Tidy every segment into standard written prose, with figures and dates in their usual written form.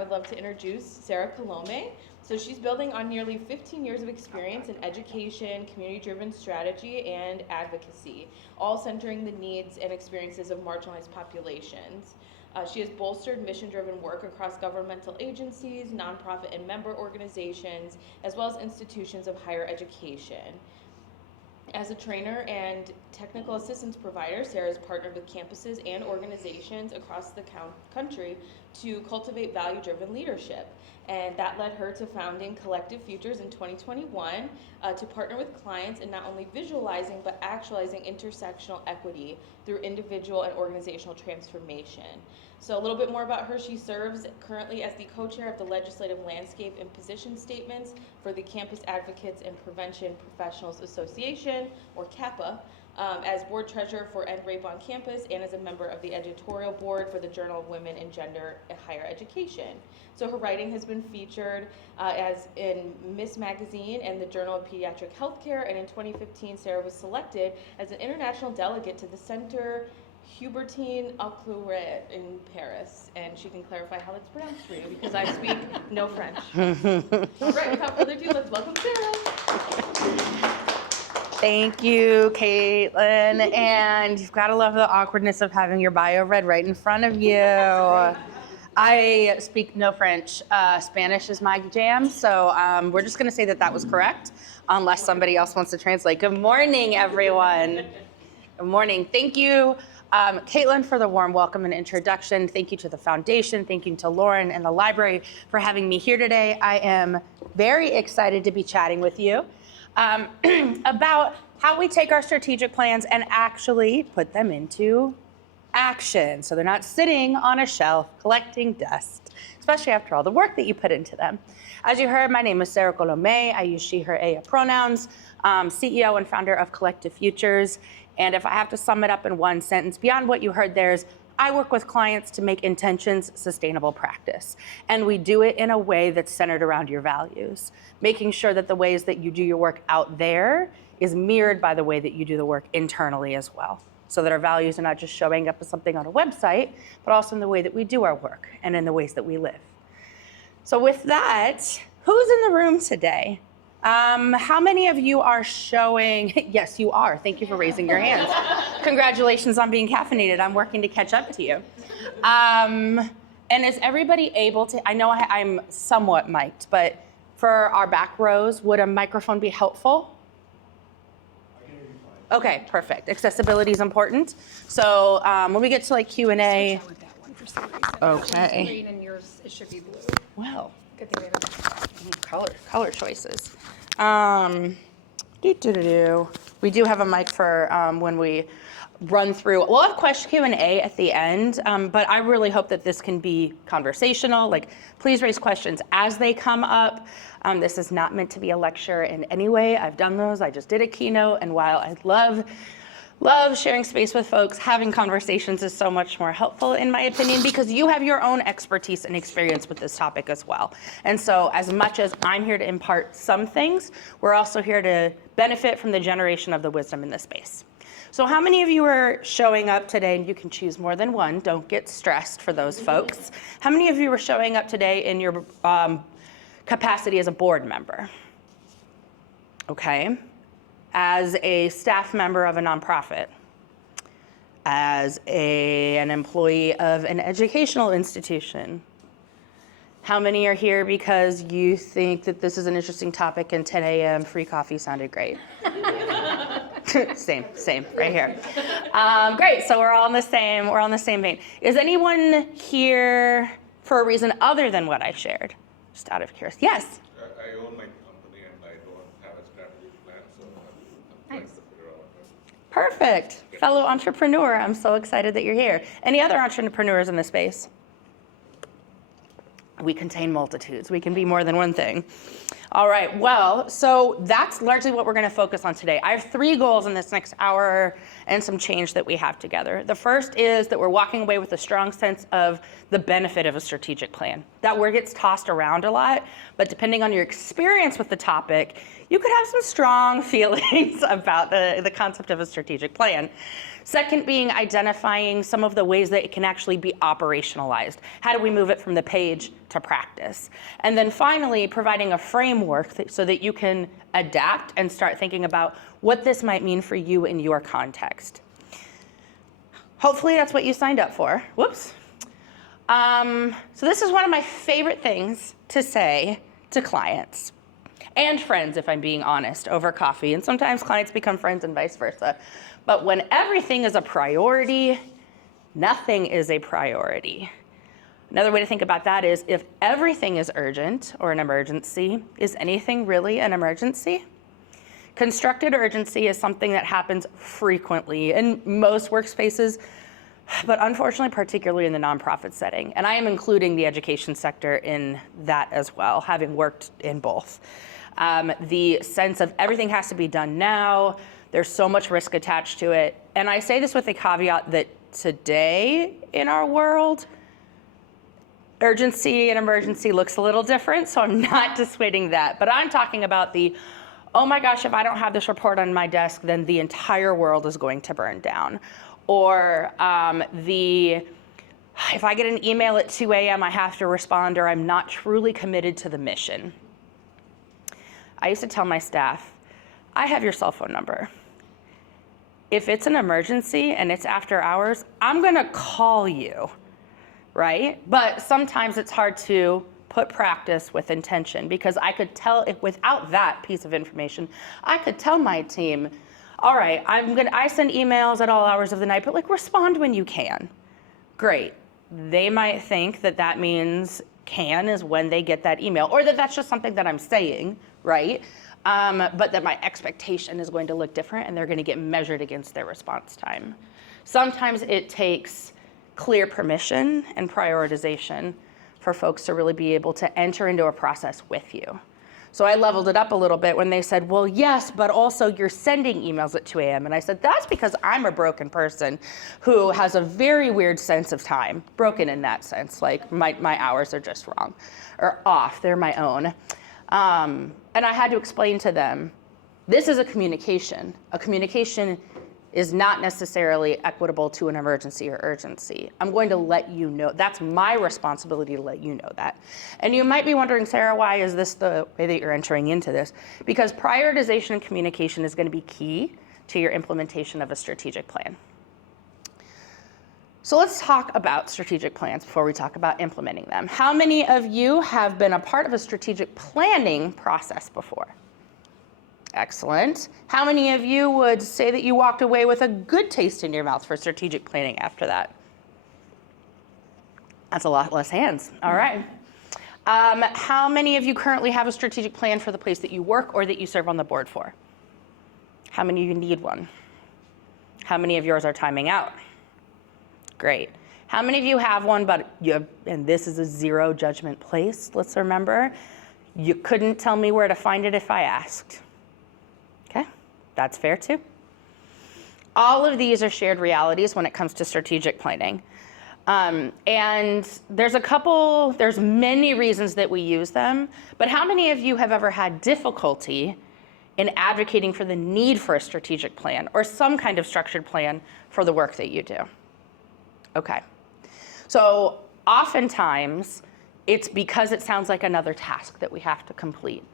would love to introduce Sarah Colomé. So she's building on nearly 15 years of experience in education, community-driven strategy, and advocacy, all centering the needs and experiences of marginalized populations. She has bolstered mission-driven work across governmental agencies, nonprofit and member organizations, as well as institutions of higher education. As a trainer and technical assistance provider, Sarah has partnered with campuses and organizations across the country to cultivate value-driven leadership. And that led her to founding Collective Futures in 2021 to partner with clients in not only visualizing but actualizing intersectional equity through individual and organizational transformation. So a little bit more about her. She serves currently as the co-chair of the Legislative Landscape and Position Statements for the Campus Advocates and Prevention Professionals Association, or CAPA, as board treasurer for End Rape on Campus, and as a member of the editorial board for the Journal of Women in Gender and Higher Education. So her writing has been featured as in Miss Magazine and the Journal of Pediatric Healthcare, and in 2015, Sarah was selected as an international delegate to the Centre Hubertine Auclaret in Paris, and she can clarify how that's pronounced for you because I speak no French. All right, without further ado, let's welcome Sarah. Thank you, Caitlin, and you've got to love the awkwardness of having your bio read right in front of you. I speak no French. Spanish is my jam, so we're just going to say that that was correct, unless somebody else wants to translate. Good morning, everyone. Good morning. Thank you, Caitlin, for the warm welcome and introduction. Thank you to the foundation. Thank you to Lauren and the library for having me here today. I am very excited to be chatting with you about how we take our strategic plans and actually put them into action. So they're not sitting on a shelf collecting dust, especially after all the work that you put into them. As you heard, my name is Sarah Colomé. I use she, her, ella pronouns, CEO and founder of Collective Futures. And if I have to sum it up in one sentence, beyond what you heard there is, I work with clients to make intentions sustainable practice. And we do it in a way that's centered around your values, making sure that the ways that you do your work out there is mirrored by the way that you do the work internally as well. So that our values are not just showing up as something on a website, but also in the way that we do our work and in the ways that we live. So with that, who's in the room today? How many of you are showing, yes, you are. Thank you for raising your hands. Congratulations on being caffeinated. I'm working to catch up to you. And is everybody able to, I know I'm somewhat mic'd, but for our back rows, would a microphone be helpful? Okay, perfect. Accessibility is important. So when we get to like Q&A. Switch out with that one for some reason. Okay. Green and yours, it should be blue. Well, Good thing we have a color choices. We do have a mic for when we run through. We'll have Q&A at the end, but I really hope that this can be conversational. Like, please raise questions as they come up. This is not meant to be a lecture in any way. I've done those. I just did a keynote, and while I love sharing space with folks, having conversations is so much more helpful, in my opinion, because you have your own expertise and experience with this topic as well. And so as much as I'm here to impart some things, we're also here to benefit from the generation of the wisdom in this space. So how many of you are showing up today, and you can choose more than one, don't get stressed for those folks. How many of you are showing up today in your capacity as a board member? Okay. As a staff member of a nonprofit, as an employee of an educational institution. How many are here because you think that this is an interesting topic and 10 a.m. free coffee sounded great? Same, right here. Great, so we're all in the same vein. Is anyone here for a reason other than what I shared? Just out of curiosity. Yes? I own my company and I don't have a strategic plan, so I'm trying to figure out. Perfect. Fellow entrepreneur, I'm so excited that you're here. Any other entrepreneurs in this space? We contain multitudes. We can be more than one thing. All right, well, so that's largely what we're gonna focus on today. I have 3 goals in this next hour and some change that we have together. The first is that we're walking away with a strong sense of the benefit of a strategic plan. That word gets tossed around a lot, but depending on your experience with the topic, you could have some strong feelings about the concept of a strategic plan. Second being identifying some of the ways that it can actually be operationalized. How do we move it from the page to practice? And then finally, providing a framework so that you can adapt and start thinking about what this might mean for you in your context. Hopefully that's what you signed up for. Whoops. So this is one of my favorite things to say to clients. And friends, if I'm being honest, over coffee. And sometimes clients become friends and vice versa. But when everything is a priority, nothing is a priority. Another way to think about that is if everything is urgent or an emergency, is anything really an emergency? Constructed urgency is something that happens frequently in most workspaces, but unfortunately, particularly in the nonprofit setting. And I am including the education sector in that as well, having worked in both. The sense of everything has to be done now, there's so much risk attached to it. And I say this with a caveat that today in our world, urgency and emergency looks a little different, so I'm not dissuading that. But I'm talking about the, oh my gosh, if I don't have this report on my desk, then the entire world is going to burn down. Or if I get an email at 2 a.m., I have to respond, or I'm not truly committed to the mission. I used to tell my staff, I have your cell phone number. If it's an emergency and it's after hours, I'm gonna call you, right? But sometimes it's hard to put practice with intention because I could tell, if without that piece of information, I could tell my team, all right, I send emails at all hours of the night, but like respond when you can. Great. They might think that that means can is when they get that email, or that that's just something that I'm saying, right? But that my expectation is going to look different and they're going to get measured against their response time. Sometimes it takes clear permission and prioritization for folks to really be able to enter into a process with you. So I leveled it up a little bit when they said, well, yes, but also you're sending emails at 2 a.m. And I said, that's because I'm a broken person who has a very weird sense of time, broken in that sense, like my hours are just wrong or off, they're my own. And I had to explain to them, this is a communication. A communication is not necessarily equitable to an emergency or urgency. I'm going to let you know. That's my responsibility to let you know that. And you might be wondering, Sarah, why is this the way that you're entering into this? Because prioritization and communication is going to be key to your implementation of a strategic plan. So let's talk about strategic plans before we talk about implementing them. How many of you have been a part of a strategic planning process before? Excellent. How many of you would say that you walked away with a good taste in your mouth for strategic planning after that? That's a lot less hands. All right. How many of you currently have a strategic plan for the place that you work or that you serve on the board for? How many of you need one? How many of yours are timing out? Great. How many of you have one, but and this is a zero judgment place, let's remember, you couldn't tell me where to find it if I asked? Okay, that's fair too. All of these are shared realities when it comes to strategic planning. And there's many reasons that we use them, but how many of you have ever had difficulty in advocating for the need for a strategic plan or some kind of structured plan for the work that you do? Okay, so oftentimes it's because it sounds like another task that we have to complete.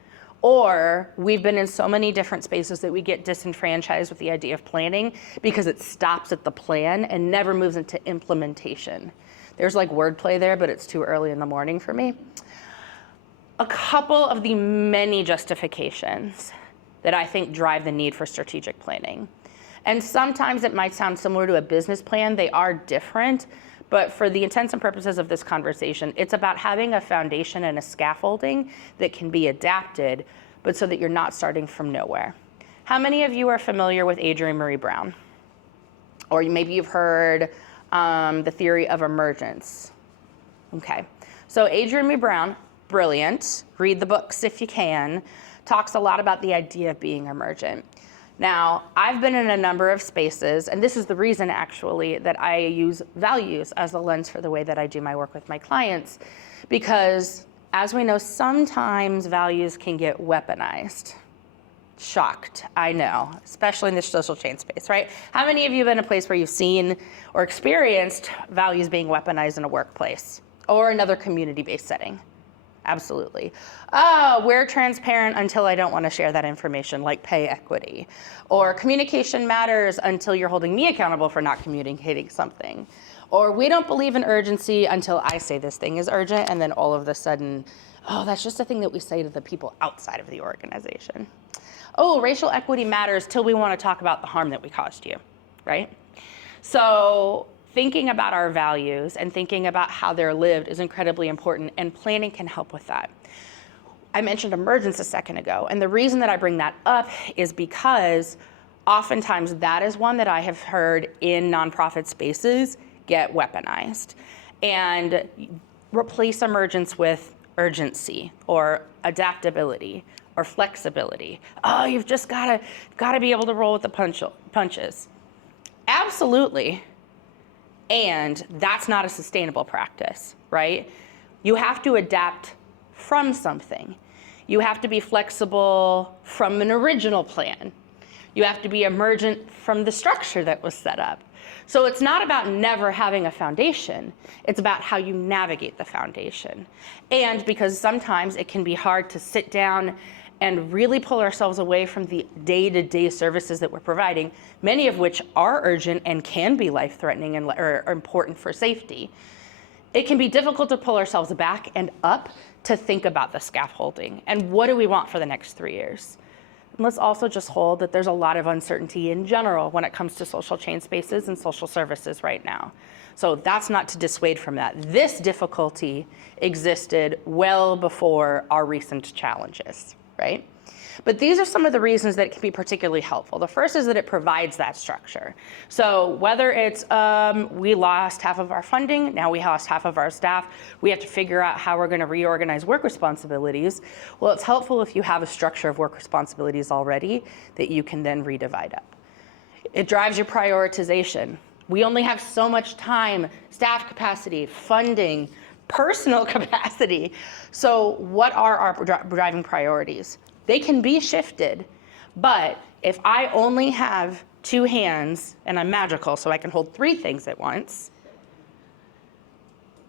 Or we've been in so many different spaces that we get disenfranchised with the idea of planning because it stops at the plan and never moves into implementation. There's like wordplay there, but it's too early in the morning for me. A couple of the many justifications that I think drive the need for strategic planning. And sometimes it might sound similar to a business plan. They are different, but for the intents and purposes of this conversation, it's about having a foundation and a scaffolding that can be adapted, but so that you're not starting from nowhere. How many of you are familiar with Adrienne Marie Brown? Or maybe you've heard the theory of emergence. Okay, so Adrienne Marie Brown brilliant. Read the books if you can. Talks a lot about the idea of being emergent. Now, I've been in a number of spaces, and this is the reason actually that I use values as a lens for the way that I do my work with my clients, because as we know, sometimes values can get weaponized. Shocked, I know, especially in the social change space, right? How many of you have been in a place where you've seen or experienced values being weaponized in a workplace or another community-based setting? Absolutely. Oh, we're transparent until I don't want to share that information, like pay equity. Or communication matters until you're holding me accountable for not communicating something. Or we don't believe in urgency until I say this thing is urgent, and then all of a sudden, oh, that's just a thing that we say to the people outside of the organization. Oh, racial equity matters till we want to talk about the harm that we caused you, right? So thinking about our values and thinking about how they're lived is incredibly important, and planning can help with that. I mentioned emergence a second ago, and the reason that I bring that up is because oftentimes that is one that I have heard in nonprofit spaces get weaponized. And replace emergence with urgency or adaptability or flexibility. Oh, you've just gotta be able to roll with the punches. Absolutely. And that's not a sustainable practice, right? You have to adapt from something. You have to be flexible from an original plan. You have to be emergent from the structure that was set up. So it's not about never having a foundation. It's about how you navigate the foundation. And because sometimes it can be hard to sit down and really pull ourselves away from the day-to-day services that we're providing, many of which are urgent and can be life-threatening and or important for safety. It can be difficult to pull ourselves back and up to think about the scaffolding and what do we want for the next 3 years. And let's also just hold that there's a lot of uncertainty in general when it comes to social change spaces and social services right now. So that's not to dissuade from that. This difficulty existed well before our recent challenges, right? But these are some of the reasons that it can be particularly helpful. The first is that it provides that structure. So whether it's we lost half of our funding, now we lost half of our staff, we have to figure out how we're going to reorganize work responsibilities. Well, it's helpful if you have a structure of work responsibilities already that you can then redivide up. It drives your prioritization. We only have so much time, staff capacity, funding, personal capacity. So what are our driving priorities? They can be shifted, but if I only have 2 hands and I'm magical so I can hold 3 things at once,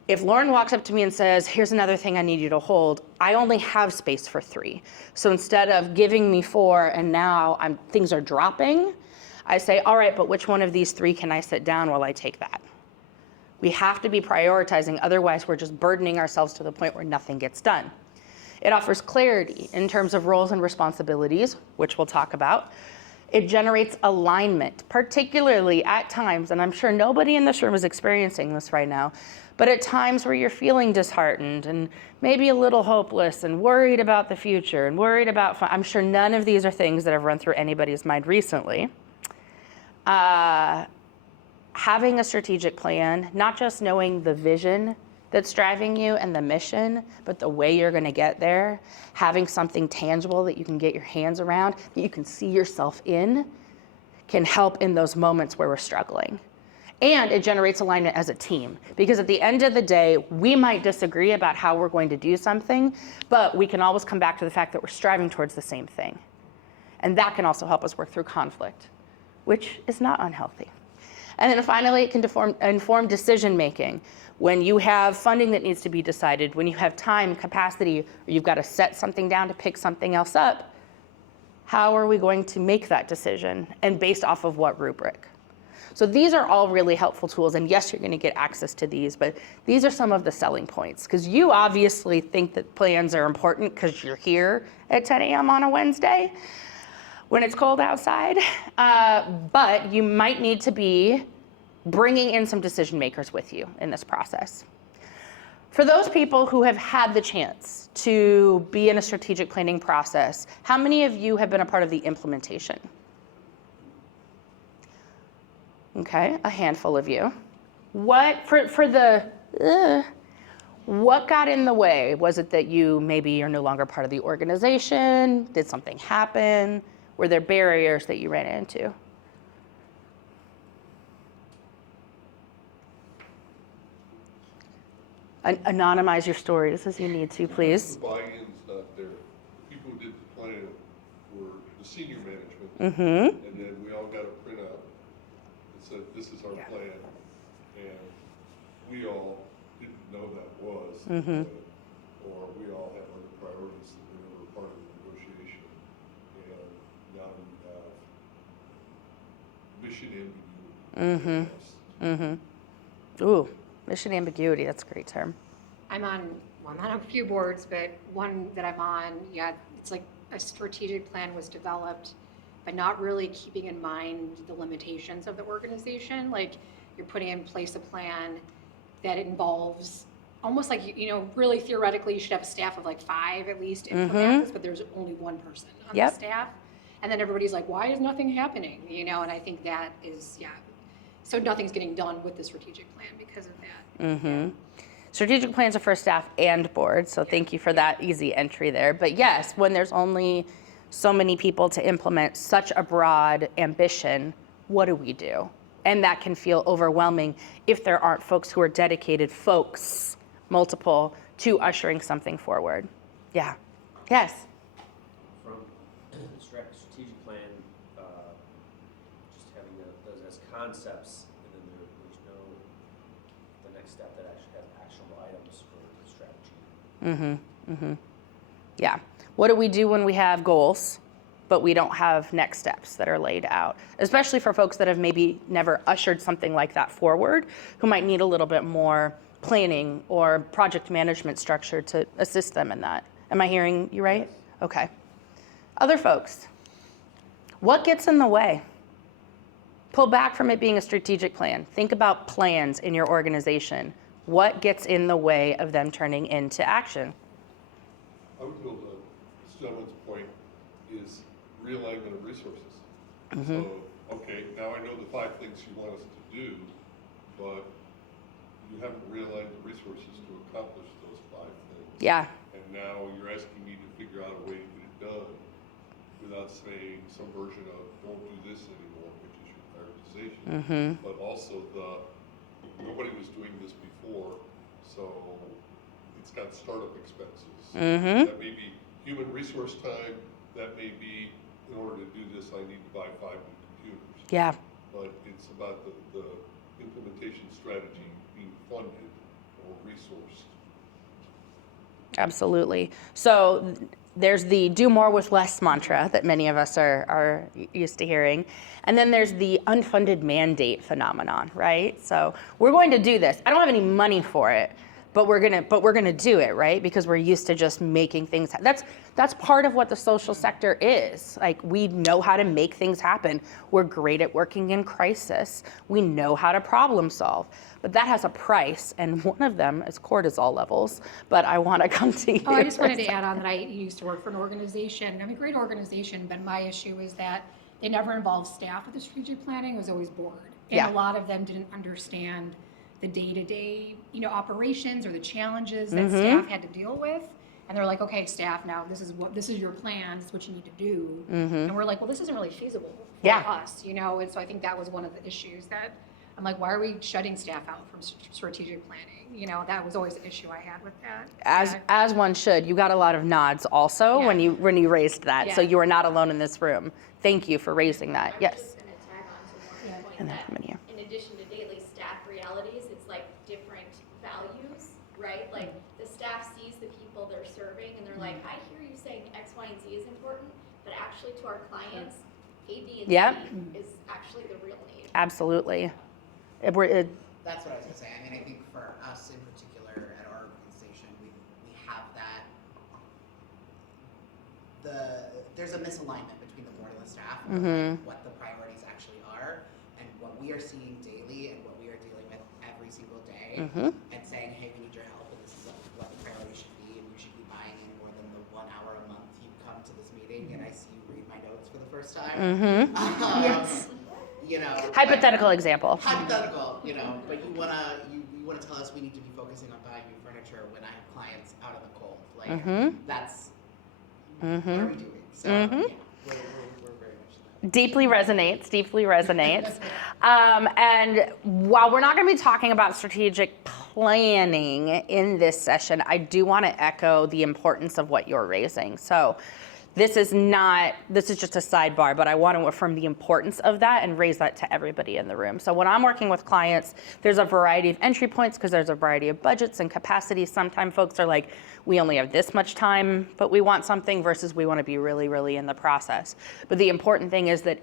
if Lauren walks up to me and says, here's another thing I need you to hold, I only have space for 3. So instead of giving me 4 and now things are dropping, I say, all right, but which one of these 3 can I sit down while I take that? We have to be prioritizing, otherwise we're just burdening ourselves to the point where nothing gets done. It offers clarity in terms of roles and responsibilities, which we'll talk about. It generates alignment, particularly at times, and I'm sure nobody in this room is experiencing this right now, but at times where you're feeling disheartened and maybe a little hopeless and worried about the future and worried about, I'm sure none of these are things that have run through anybody's mind recently. Having a strategic plan, not just knowing the vision that's driving you and the mission, but the way you're going to get there, having something tangible that you can get your hands around, that you can see yourself in, can help in those moments where we're struggling. And it generates alignment as a team, because at the end of the day, we might disagree about how we're going to do something, but we can always come back to the fact that we're striving towards the same thing. And that can also help us work through conflict, which is not unhealthy. And then finally, it can inform decision-making. When you have funding that needs to be decided, when you have time, capacity, or you've got to set something down to pick something else up, how are we going to make that decision, and based off of what rubric? So these are all really helpful tools, and yes, you're going to get access to these, but these are some of the selling points, because you obviously think that plans are important because you're here at 10 a.m. on a Wednesday when it's cold outside, but you might need to be bringing in some decision makers with you in this process. For those people who have had the chance to be in a strategic planning process, how many of you have been a part of the implementation? Okay, a handful of you. What What got in the way? Was it that you maybe are no longer part of the organization? Did something happen? Were there barriers that you ran into? Anonymize your stories as you need to, please. The buy-in's not there. The people who did the plan were the senior management, Mm-hmm. and then we all got a printout that said, this is our plan, and we all didn't know that was, or we all had other priorities that were never part of the negotiation, and now we have mission ambiguity. Ooh, mission ambiguity, that's a great term. I'm on a few boards, but one that I'm on, it's like a strategic plan was developed, but not really keeping in mind the limitations of the organization. Like, you're putting in place a plan that involves almost like, really theoretically, you should have a staff of like 5 at least to implement this, but there's only one person on the staff. And then everybody's like, why is nothing happening? And I think that is, so nothing's getting done with the strategic plan because of that. Strategic plans are for staff and board, so thank you for that easy entry there. But yes, when there's only so many people to implement such a broad ambition, what do we do? And that can feel overwhelming if there aren't folks who are dedicated, multiple, to ushering something forward. Yeah. Yes. From the strategic plan, just having those as concepts, and then there's no the next step that actually has actionable items for the strategy. Yeah. What do we do when we have goals, but we don't have next steps that are laid out? Especially for folks that have maybe never ushered something like that forward, who might need a little bit more planning or project management structure to assist them in that. Am I hearing you right? Yes. Okay. Other folks, what gets in the way? Pull back from it being a strategic plan. Think about plans in your organization. What gets in the way of them turning into action? I would build on this gentleman's point is realignment of resources. So, okay, now I know the 5 things you want us to do, but you haven't realigned the resources to accomplish those 5 things. Yeah. And now you're asking me to figure out a way to get it done without saying some version of don't do this anymore, which is your prioritization. But also nobody was doing this before, so it's got startup expenses. That may be human resource time, that may be in order to do this I need to buy 5 new computers. Yeah. But it's about the implementation strategy being funded or resourced. Absolutely. So there's the do more with less mantra that many of us are used to hearing. And then there's the unfunded mandate phenomenon, right? So we're going to do this. I don't have any money for it, but we're gonna do it, right? Because we're used to just making things. That's part of what the social sector is. Like, we know how to make things happen. We're great at working in crisis. We know how to problem solve. But that has a price, and one of them is cortisol levels. But I want to come to you. Oh, I just wanted to add on that I used to work for an organization. A great organization, but my issue is that they never involved staff with the strategic planning. It was always board. And a lot of them didn't understand the day-to-day, operations or the challenges that staff had to deal with. And they're like, okay, staff, now this is your plan, this is what you need to do. And we're like, well, this isn't really feasible for us, And so I think that was one of the issues that I'm like, why are we shutting staff out from strategic planning? That was always an issue I had with that. As one should. You got a lot of nods also when you raised that. Yeah. So you are not alone in this room. Thank you for raising that. I'm Yes. just going to tag on to one point And then that from in here. in addition to daily staff realities, it's like different values, right? Like the staff sees the people they're serving and they're like, I hear you saying X, Y, and Z is important, but actually to our clients, A, B, and C is actually the real need. Absolutely. That's what I was going to say. I think for us in particular at our organization, we have that, there's a misalignment between the board and the staff of what the priorities actually are, and what we are seeing daily and what we are dealing with every single day, and saying, hey, we need your help, and this is what the priority should be, and you should be buying in more than the 1 hour a month you come to this meeting, and I see you read my notes for the first time. Hypothetical example. Hypothetical, but you wanna to tell us we need to be focusing on buying new furniture when I have clients out in the cold. Like, that's what are we doing? So, yeah, we're very much that. Deeply resonates. And while we're not going to be talking about strategic planning in this session, I do want to echo the importance of what you're raising. So this is just a sidebar, but I want to affirm the importance of that and raise that to everybody in the room. So when I'm working with clients, there's a variety of entry points because there's a variety of budgets and capacities. Sometimes folks are like, we only have this much time, but we want something, versus we want to be really, really in the process. But the important thing is that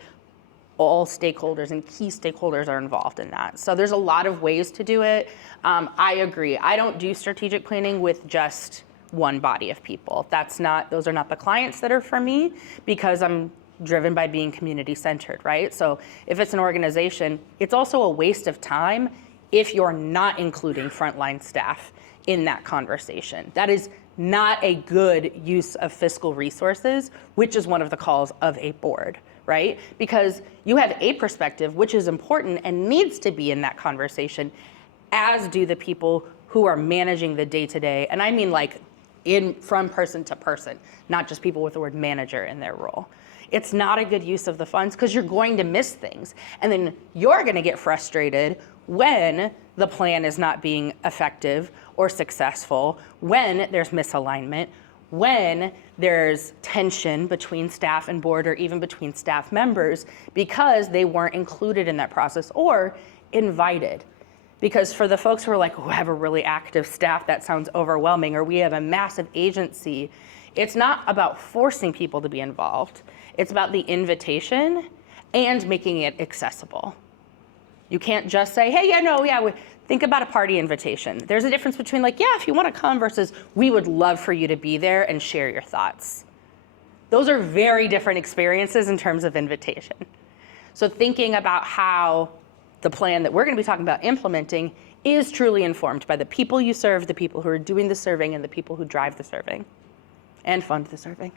all stakeholders and key stakeholders are involved in that. So there's a lot of ways to do it. I agree. I don't do strategic planning with just one body of people. Those are not the clients that are for me, because I'm driven by being community centered, right? So if it's an organization, it's also a waste of time if you're not including frontline staff in that conversation. That is not a good use of fiscal resources, which is one of the calls of a board, right? Because you have a perspective, which is important and needs to be in that conversation, as do the people who are managing the day-to-day. And I mean like from person to person, not just people with the word manager in their role. It's not a good use of the funds because you're going to miss things. And then you're going to get frustrated when the plan is not being effective or successful, when there's misalignment, when there's tension between staff and board, or even between staff members, because they weren't included in that process or invited. Because for the folks who are like, oh, I have a really active staff, that sounds overwhelming, or we have a massive agency, it's not about forcing people to be involved. It's about the invitation and making it accessible. You can't just say, hey, think about a party invitation. There's a difference between like, yeah, if you want to come, versus we would love for you to be there and share your thoughts. Those are very different experiences in terms of invitation. So thinking about how the plan that we're going to be talking about implementing is truly informed by the people you serve, the people who are doing the serving, and the people who drive the serving and fund the serving.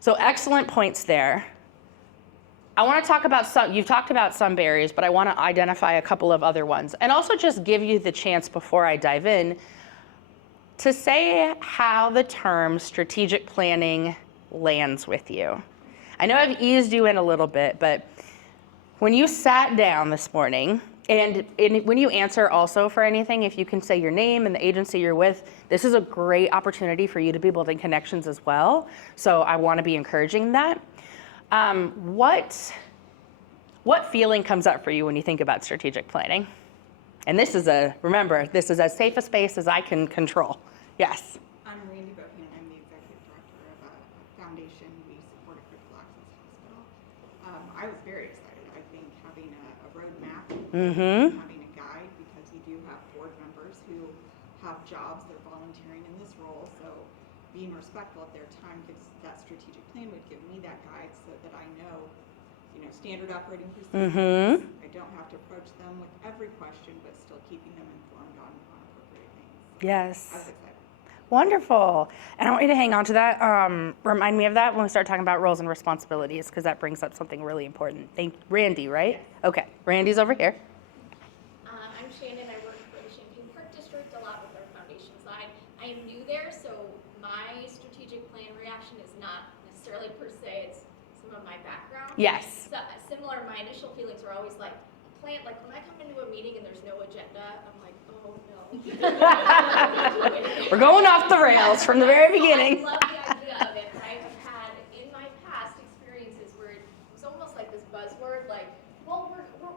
So excellent points there. I want to talk about you've talked about some barriers, but I want to identify a couple of other ones. And also just give you the chance, before I dive in, to say how the term strategic planning lands with you. I know I've eased you in a little bit, but when you sat down this morning, and when you answer also for anything, if you can say your name and the agency you're with, this is a great opportunity for you to be building connections as well. So I want to be encouraging that. What feeling comes up for you when you think about strategic planning? And remember, this is as safe a space as I can control. Yes. I'm Randy Bohan. I'm the executive director of a foundation. We support a critical access hospital. I was very excited. I think having a roadmap, having a guide, because you do have board members who have jobs, they're volunteering in this role. So being respectful of their time, gives that strategic plan would give me that guide so that I know, standard operating procedures. I don't have to approach them with every question, but still keeping them informed on appropriate things. Yes. I was excited. Wonderful. And I want you to hang on to that. Remind me of that when we start talking about roles and responsibilities, because that brings up something really important. Randy, right? Yes. Okay. Randy's over here. I'm Shannon. I work for the Champaign Park District a lot with our foundation side. I am new there, so my strategic plan reaction is not necessarily per se, it's some of my background. Yes. So, similar, my initial feelings were always like, plan, like when I come into a meeting and there's no agenda, I'm like, oh no. We're going off the rails from the very beginning. I love the idea of it, right? I've had in my past experiences where it was almost like this buzzword, like, well,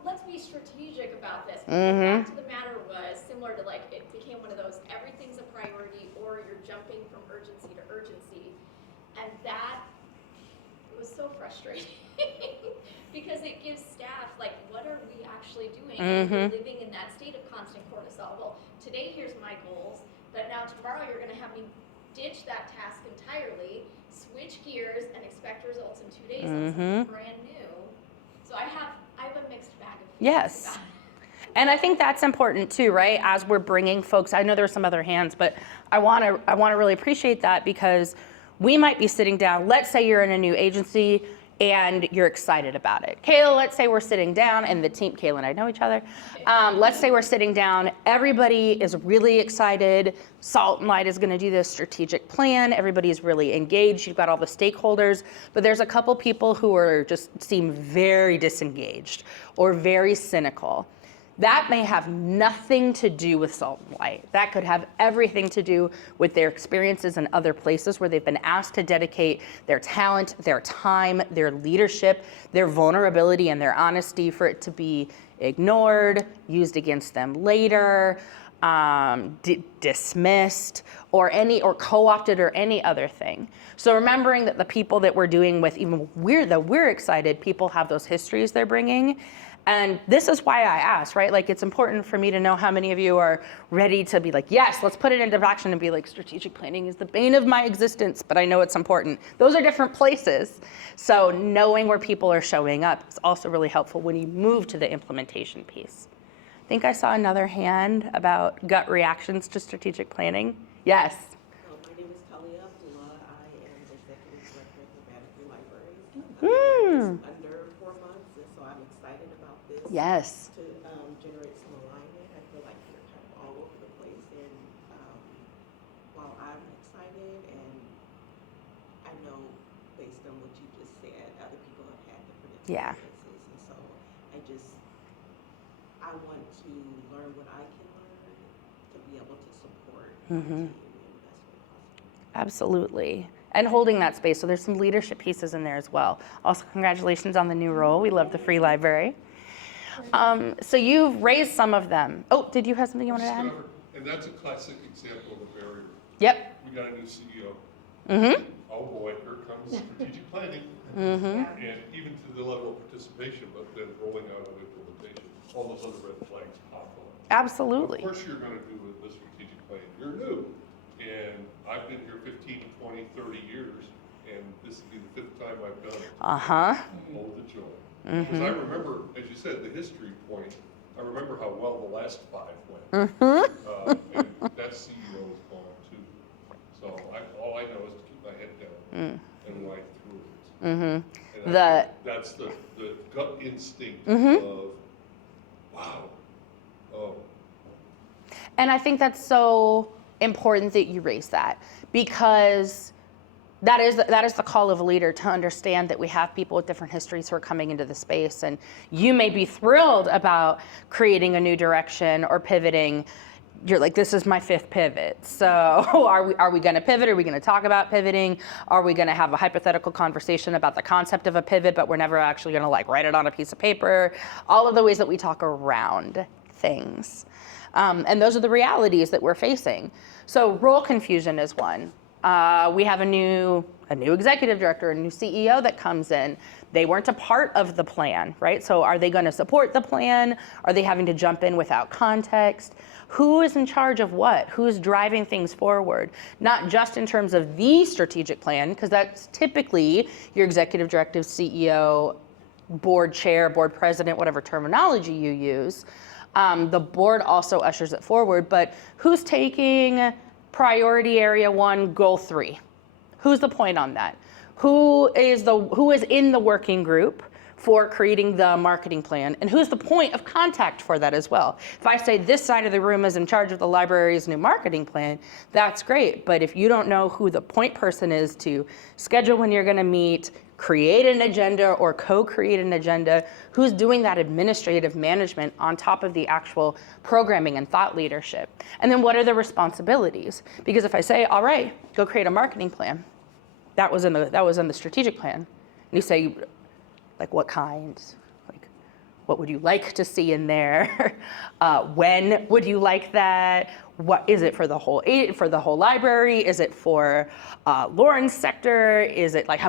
let's be strategic about this. The fact of the matter was similar to like, it became one of those, everything's a priority, or you're jumping from urgency to urgency. And that was so frustrating because it gives staff, like, what are we actually doing? We're living in that state of constant cortisol. Well, today here's my goals, but now tomorrow you're going to have me ditch that task entirely, switch gears, and expect results in 2 days on something brand new. So I have a mixed bag of feelings. Yes. And I think that's important too, right? As we're bringing folks, I know there's some other hands, but I want to really appreciate that, because we might be sitting down, let's say you're in a new agency and you're excited about it. Kayla, let's say we're sitting down, and the team, Kayla and I know each other. Let's say we're sitting down, everybody is really excited. Salt and Light is gonna do this strategic plan. Everybody's really engaged. You've got all the stakeholders, but there's a couple people who are just seem very disengaged or very cynical. That may have nothing to do with Salt and Light. That could have everything to do with their experiences in other places where they've been asked to dedicate their talent, their time, their leadership, their vulnerability, and their honesty for it to be ignored, used against them later, dismissed, or co-opted, or any other thing. So remembering that the people that we're doing with, even we're excited, people have those histories they're bringing. And this is why I asked, right? Like, it's important for me to know how many of you are ready to be like, yes, let's put it into action, and be like, strategic planning is the bane of my existence, but I know it's important. Those are different places. So knowing where people are showing up is also really helpful when you move to the implementation piece. I think I saw another hand about gut reactions to strategic planning. Yes. My name is Talia Abdullah. I am Executive Director of the Vanderbilt Libraries. Just under 4 months, and so I'm excited about this. Yes. To generate some alignment. I feel like we're kind of all over the place, and while I'm excited, and I know based on what you just said, other people have had different experiences, and so I want to learn what I can learn to be able to support my team in the best way possible. Absolutely. And holding that space. So there's some leadership pieces in there as well. Also, congratulations on the new role. We love the free library. So you've raised some of them. Oh, did you have something you wanted to add? And that's a classic example of a barrier. Yep. We got a new CEO. Mm-hmm. Oh boy, here comes strategic planning. Mm-hmm. And even to the level of participation, but then rolling out of implementation, all those other red flags pop up. Absolutely. Of course you're going to do the strategic plan. You're new. And I've been here 15, 20, 30 years, and this will be the 5th time I've done it. Uh-huh. Oh, the joy. Because I remember, as you said, the history point, I remember how well the last 5 went. And that CEO is gone too. So all I know is to keep my head down and ride through it. And I think that's the gut instinct of, wow. Oh. And I think that's so important that you raise that, because that is the call of a leader, to understand that we have people with different histories who are coming into the space, and you may be thrilled about creating a new direction or pivoting. You're like, this is my 5th pivot. So are we going to pivot? Are we going to talk about pivoting? Are we going to have a hypothetical conversation about the concept of a pivot, but we're never actually going to like write it on a piece of paper? All of the ways that we talk around things. And those are the realities that we're facing. So role confusion is one. We have a new executive director, a new CEO that comes in. They weren't a part of the plan, right? So are they going to support the plan? Are they having to jump in without context? Who is in charge of what? Who's driving things forward? Not just in terms of the strategic plan, because that's typically your executive director, CEO, board chair, board president, whatever terminology you use. The board also ushers it forward, but who's taking priority area 1, goal 3? Who's the point on that? Who is in the working group for creating the marketing plan, and who's the point of contact for that as well? If I say this side of the room is in charge of the library's new marketing plan, that's great, but if you don't know who the point person is to schedule when you're going to meet, create an agenda or co-create an agenda, who's doing that administrative management on top of the actual programming and thought leadership? And then what are the responsibilities? Because if I say, all right, go create a marketing plan, that was in the strategic plan, and you say, like, what kind? Like, what would you like to see in there? When would you like that? What is it for the whole library? Is it for Lauren's sector? Is it like,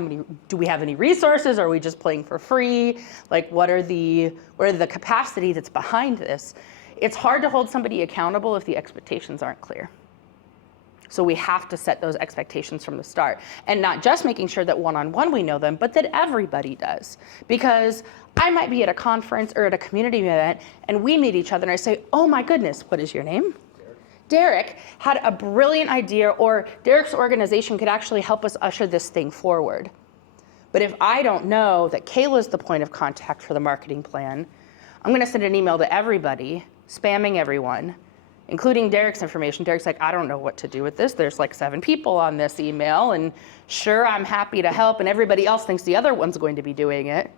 do we have any resources? Are we just playing for free? Like, what are the capacity that's behind this? It's hard to hold somebody accountable if the expectations aren't clear. So we have to set those expectations from the start, and not just making sure that one-on-one we know them, but that everybody does. Because I might be at a conference or at a community event, and we meet each other, and I say, oh my goodness, what is your name? Derek had a brilliant idea, or Derek's organization could actually help us usher this thing forward. But if I don't know that Kayla's the point of contact for the marketing plan, I'm gonna send an email to everybody, spamming everyone, including Derek's information. Derek's like, I don't know what to do with this. There's like 7 people on this email, and sure, I'm happy to help, and everybody else thinks the other one's going to be doing it.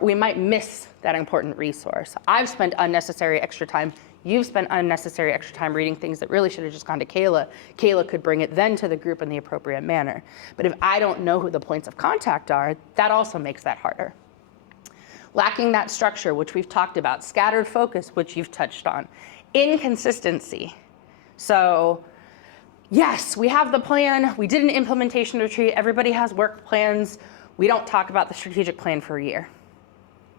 We might miss that important resource. I've spent unnecessary extra time. You've spent unnecessary extra time reading things that really should have just gone to Kayla. Kayla could bring it then to the group in the appropriate manner. But if I don't know who the points of contact are, that also makes that harder. Lacking that structure, which we've talked about. Scattered focus, which you've touched on. Inconsistency. So yes, we have the plan. We did an implementation retreat. Everybody has work plans. We don't talk about the strategic plan for a year.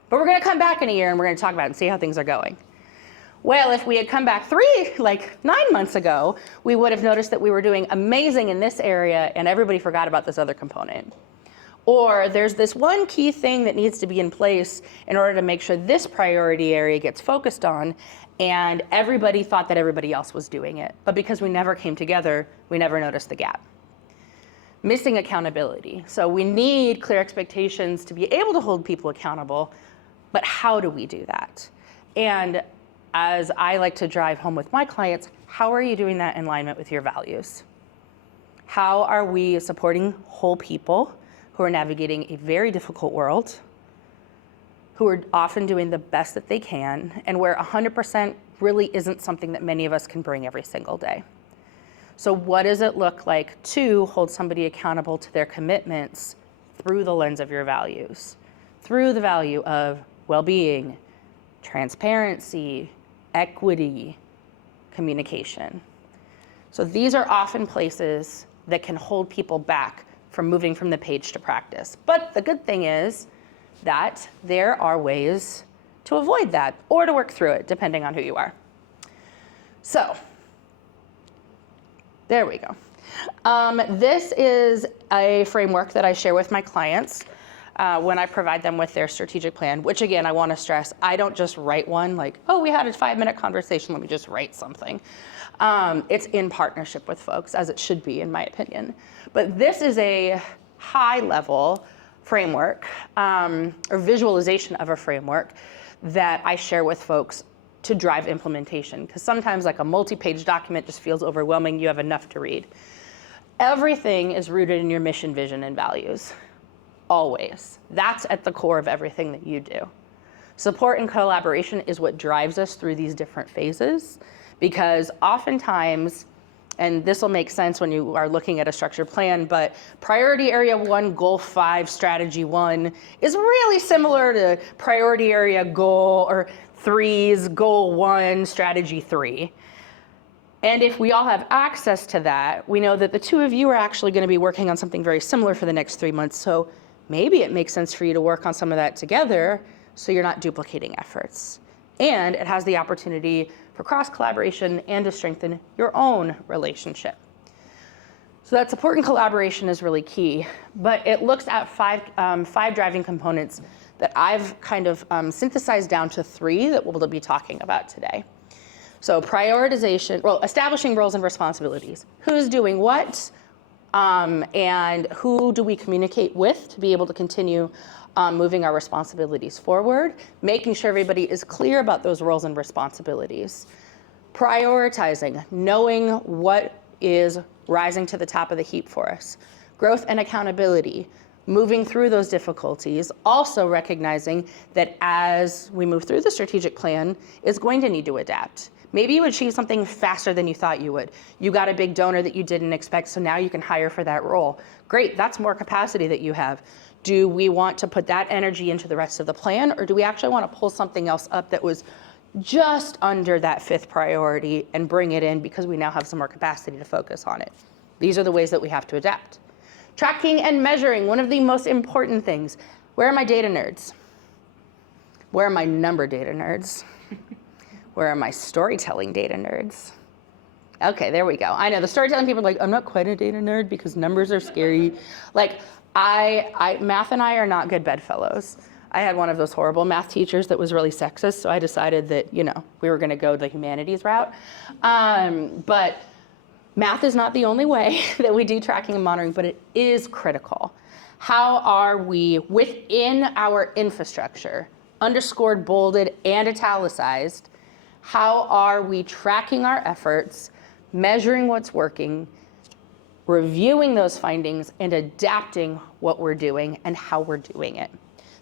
But we're gonna come back in a year and we're gonna talk about it and see how things are going. Well, if we had come back 9 months ago, we would have noticed that we were doing amazing in this area and everybody forgot about this other component. Or there's this one key thing that needs to be in place in order to make sure this priority area gets focused on, and everybody thought that everybody else was doing it. But because we never came together, we never noticed the gap. Missing accountability. So we need clear expectations to be able to hold people accountable, but how do we do that? And as I like to drive home with my clients, how are you doing that in alignment with your values? How are we supporting whole people who are navigating a very difficult world, who are often doing the best that they can, and where 100% really isn't something that many of us can bring every single day? So what does it look like to hold somebody accountable to their commitments through the lens of your values, through the value of well-being, transparency, equity, communication? So these are often places that can hold people back from moving from the page to practice. But the good thing is that there are ways to avoid that or to work through it, depending on who you are. So there we go. This is a framework that I share with my clients when I provide them with their strategic plan, which again, I want to stress, I don't just write one like, oh, we had a 5-minute conversation, let me just write something. It's in partnership with folks, as it should be, in my opinion. But this is a high-level framework or visualization of a framework that I share with folks to drive implementation. Because sometimes like a multi-page document just feels overwhelming, you have enough to read. Everything is rooted in your mission, vision, and values. Always. That's at the core of everything that you do. Support and collaboration is what drives us through these different phases, because oftentimes, and this will make sense when you are looking at a structured plan, but priority area 1, goal 5, strategy 1 is really similar to priority area goal or 3's goal 1, strategy 3. And if we all have access to that, we know that the two of you are actually going to be working on something very similar for the next 3 months. So maybe it makes sense for you to work on some of that together so you're not duplicating efforts. And it has the opportunity for cross-collaboration and to strengthen your own relationship. So that support and collaboration is really key, but it looks at five driving components that I've kind of synthesized down to 3 that we'll be talking about today. So prioritization, well, establishing roles and responsibilities. Who's doing what, and who do we communicate with to be able to continue moving our responsibilities forward, making sure everybody is clear about those roles and responsibilities. Prioritizing, knowing what is rising to the top of the heap for us. Growth and accountability, moving through those difficulties, also recognizing that as we move through the strategic plan, is going to need to adapt. Maybe you achieve something faster than you thought you would. You got a big donor that you didn't expect, so now you can hire for that role. Great, that's more capacity that you have. Do we want to put that energy into the rest of the plan, or do we actually want to pull something else up that was just under that 5th priority and bring it in because we now have some more capacity to focus on it? These are the ways that we have to adapt. Tracking and measuring, one of the most important things. Where are my data nerds? Where are my number data nerds? Where are my storytelling data nerds? Okay, there we go. I know the storytelling people are like, I'm not quite a data nerd because numbers are scary. Like, math and I are not good bedfellows. I had one of those horrible math teachers that was really sexist, so I decided that, we were gonna go the humanities route. But math is not the only way that we do tracking and monitoring, but it is critical. How are we within our infrastructure, underscored, bolded, and italicized, how are we tracking our efforts, measuring what's working, reviewing those findings, and adapting what we're doing and how we're doing it?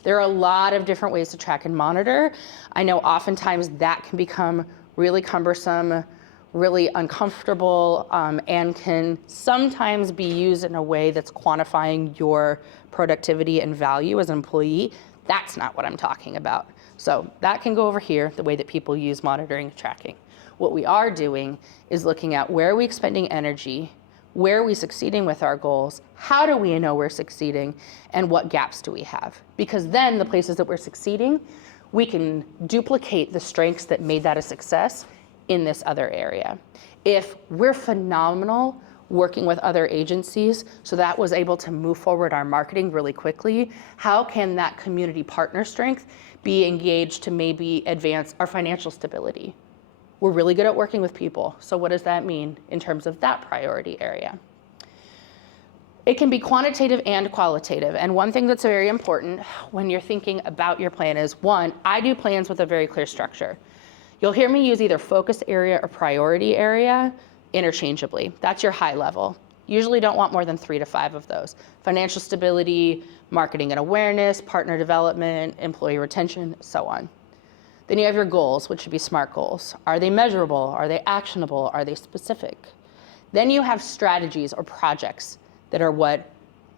There are a lot of different ways to track and monitor. I know oftentimes that can become really cumbersome, really uncomfortable, and can sometimes be used in a way that's quantifying your productivity and value as an employee. That's not what I'm talking about. So that can go over here, the way that people use monitoring and tracking. What we are doing is looking at where are we expending energy, where are we succeeding with our goals, how do we know we're succeeding, and what gaps do we have? Because then the places that we're succeeding, we can duplicate the strengths that made that a success in this other area. If we're phenomenal working with other agencies, so that was able to move forward our marketing really quickly, how can that community partner strength be engaged to maybe advance our financial stability? We're really good at working with people, so what does that mean in terms of that priority area? It can be quantitative and qualitative, and one thing that's very important when you're thinking about your plan is, one, I do plans with a very clear structure. You'll hear me use either focus area or priority area interchangeably. That's your high level. Usually don't want more than 3 to 5 of those. Financial stability, marketing and awareness, partner development, employee retention, so on. Then you have your goals, which should be SMART goals. Are they measurable? Are they actionable? Are they specific? Then you have strategies or projects that are what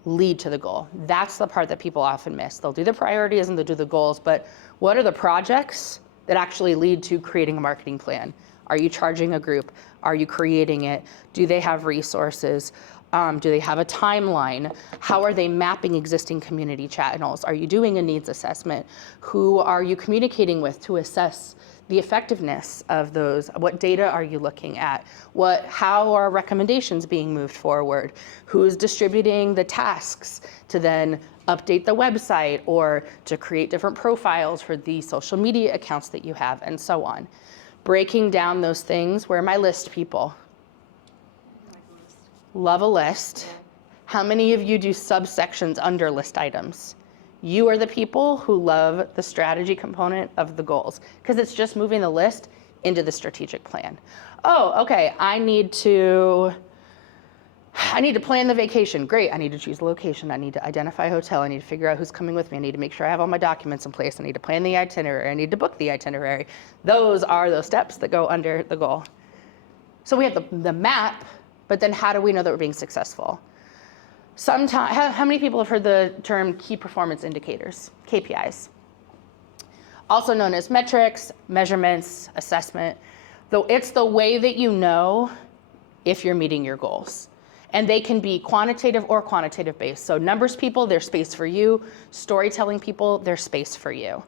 lead to the goal. That's the part that people often miss. They'll do the priorities and they'll do the goals, but what are the projects that actually lead to creating a marketing plan? Are you charging a group? Are you creating it? Do they have resources? Do they have a timeline? How are they mapping existing community channels? Are you doing a needs assessment? Who are you communicating with to assess the effectiveness of those? What data are you looking at? How are recommendations being moved forward? Who's distributing the tasks to then update the website or to create different profiles for the social media accounts that you have, and so on. Breaking down those things. Where are my list people? Love a list. How many of you do subsections under list items? You are the people who love the strategy component of the goals because it's just moving the list into the strategic plan. Oh, okay, I need to plan the vacation. Great, I need to choose a location. I need to identify a hotel. I need to figure out who's coming with me. I need to make sure I have all my documents in place. I need to plan the itinerary. I need to book the itinerary. Those are those steps that go under the goal. So we have the map, but then how do we know that we're being successful? Sometimes, how many people have heard the term key performance indicators, KPIs? Also known as metrics, measurements, assessment. Though it's the way that you know if you're meeting your goals. And they can be quantitative or quantitative based. So numbers people, there's space for you. Storytelling people, there's space for you.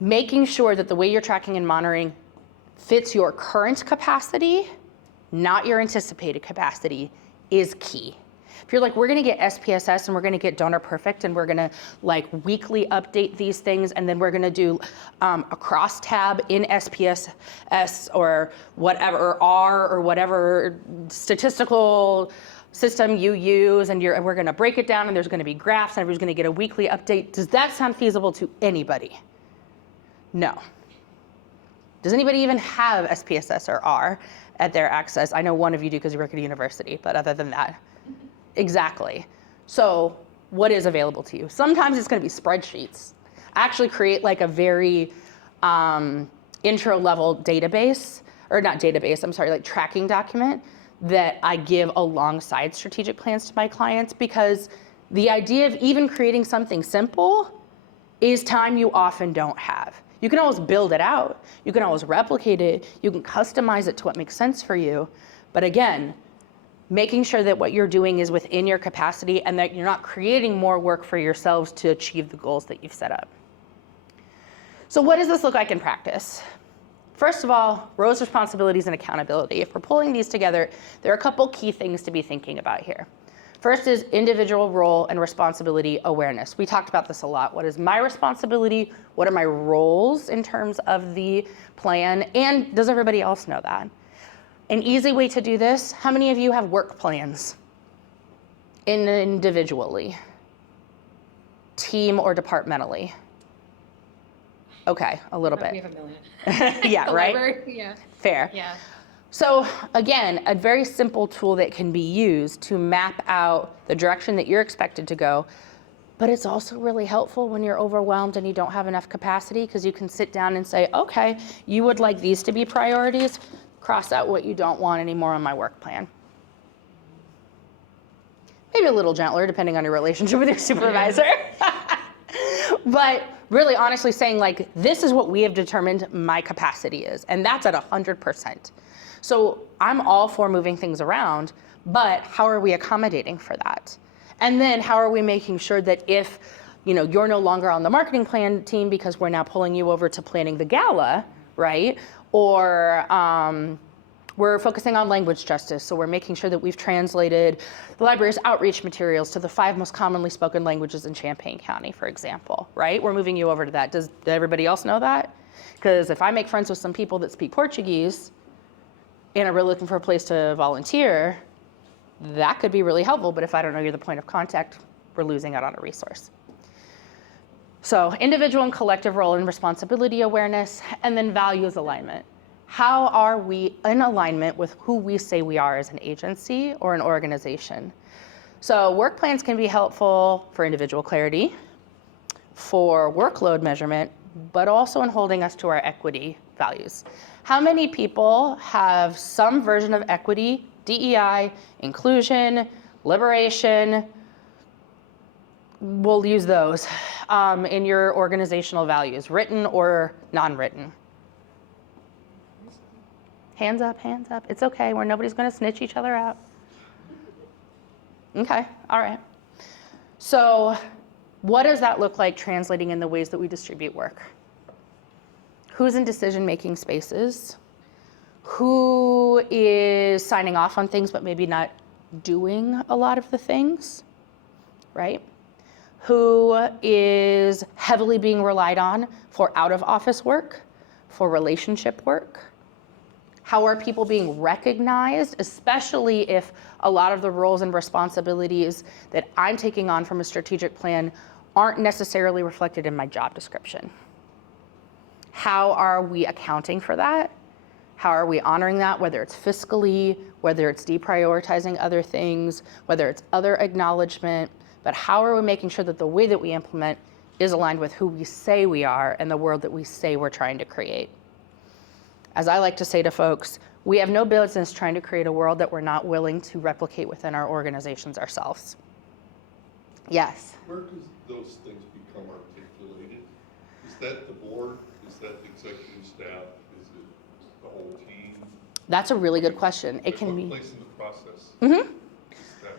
Making sure that the way you're tracking and monitoring fits your current capacity, not your anticipated capacity, is key. If you're like, we're gonna get SPSS and we're gonna get donor perfect and we're gonna like weekly update these things and then we're gonna do a crosstab in SPSS or whatever, or R or whatever statistical system you use, and we're gonna break it down and there's gonna be graphs and everybody's gonna get a weekly update. Does that sound feasible to anybody? No. Does anybody even have SPSS or R at their access? I know one of you do because you work at a university, but other than that, exactly. So what is available to you? Sometimes it's going to be spreadsheets. I actually create like a very intro level database, or not database, I'm sorry, like tracking document that I give alongside strategic plans to my clients, because the idea of even creating something simple is time you often don't have. You can always build it out. You can always replicate it. You can customize it to what makes sense for you. But again, making sure that what you're doing is within your capacity and that you're not creating more work for yourselves to achieve the goals that you've set up. So what does this look like in practice? First of all, roles, responsibilities, and accountability. If we're pulling these together, there are a couple key things to be thinking about here. First is individual role and responsibility awareness. We talked about this a lot. What is my responsibility? What are my roles in terms of the plan? And does everybody else know that? An easy way to do this, how many of you have work plans? Individually, team or departmentally? Okay, a little We bit. have a million. Yeah, The right? library, yeah. Fair. Yeah. So again, a very simple tool that can be used to map out the direction that you're expected to go, but it's also really helpful when you're overwhelmed and you don't have enough capacity, because you can sit down and say, okay, you would like these to be priorities, cross out what you don't want anymore on my work plan. Maybe a little gentler depending on your relationship with your supervisor. But really honestly saying like, this is what we have determined my capacity is, and that's at 100%. So I'm all for moving things around, but how are we accommodating for that? And then how are we making sure that if you're no longer on the marketing plan team because we're now pulling you over to planning the gala, right? Or we're focusing on language justice, so we're making sure that we've translated the library's outreach materials to the 5 most commonly spoken languages in Champaign County, for example, right? We're moving you over to that. Does everybody else know that? Because if I make friends with some people that speak Portuguese and are really looking for a place to volunteer, that could be really helpful, but if I don't know you're the point of contact, we're losing out on a resource. So individual and collective role and responsibility awareness, and then values alignment. How are we in alignment with who we say we are as an agency or an organization? So work plans can be helpful for individual clarity, for workload measurement, but also in holding us to our equity values. How many people have some version of equity, DEI, inclusion, liberation? We'll use those in your organizational values, written or non-written. Hands up, hands up. It's okay, nobody's gonna snitch each other out. Okay, all right. So what does that look like translating in the ways that we distribute work? Who's in decision-making spaces? Who is signing off on things but maybe not doing a lot of the things, right? Who is heavily being relied on for out-of-office work, for relationship work? How are people being recognized, especially if a lot of the roles and responsibilities that I'm taking on from a strategic plan aren't necessarily reflected in my job description? How are we accounting for that? How are we honoring that, whether it's fiscally, whether it's deprioritizing other things, whether it's other acknowledgement, but how are we making sure that the way that we implement is aligned with who we say we are and the world that we say we're trying to create? As I like to say to folks, we have no business trying to create a world that we're not willing to replicate within our organizations ourselves. Yes? Where does those things become articulated? Is that the board? Is that the executive staff? Is it the whole team? That's a really good question. It can What be. place in the process? Mm-hmm. Is that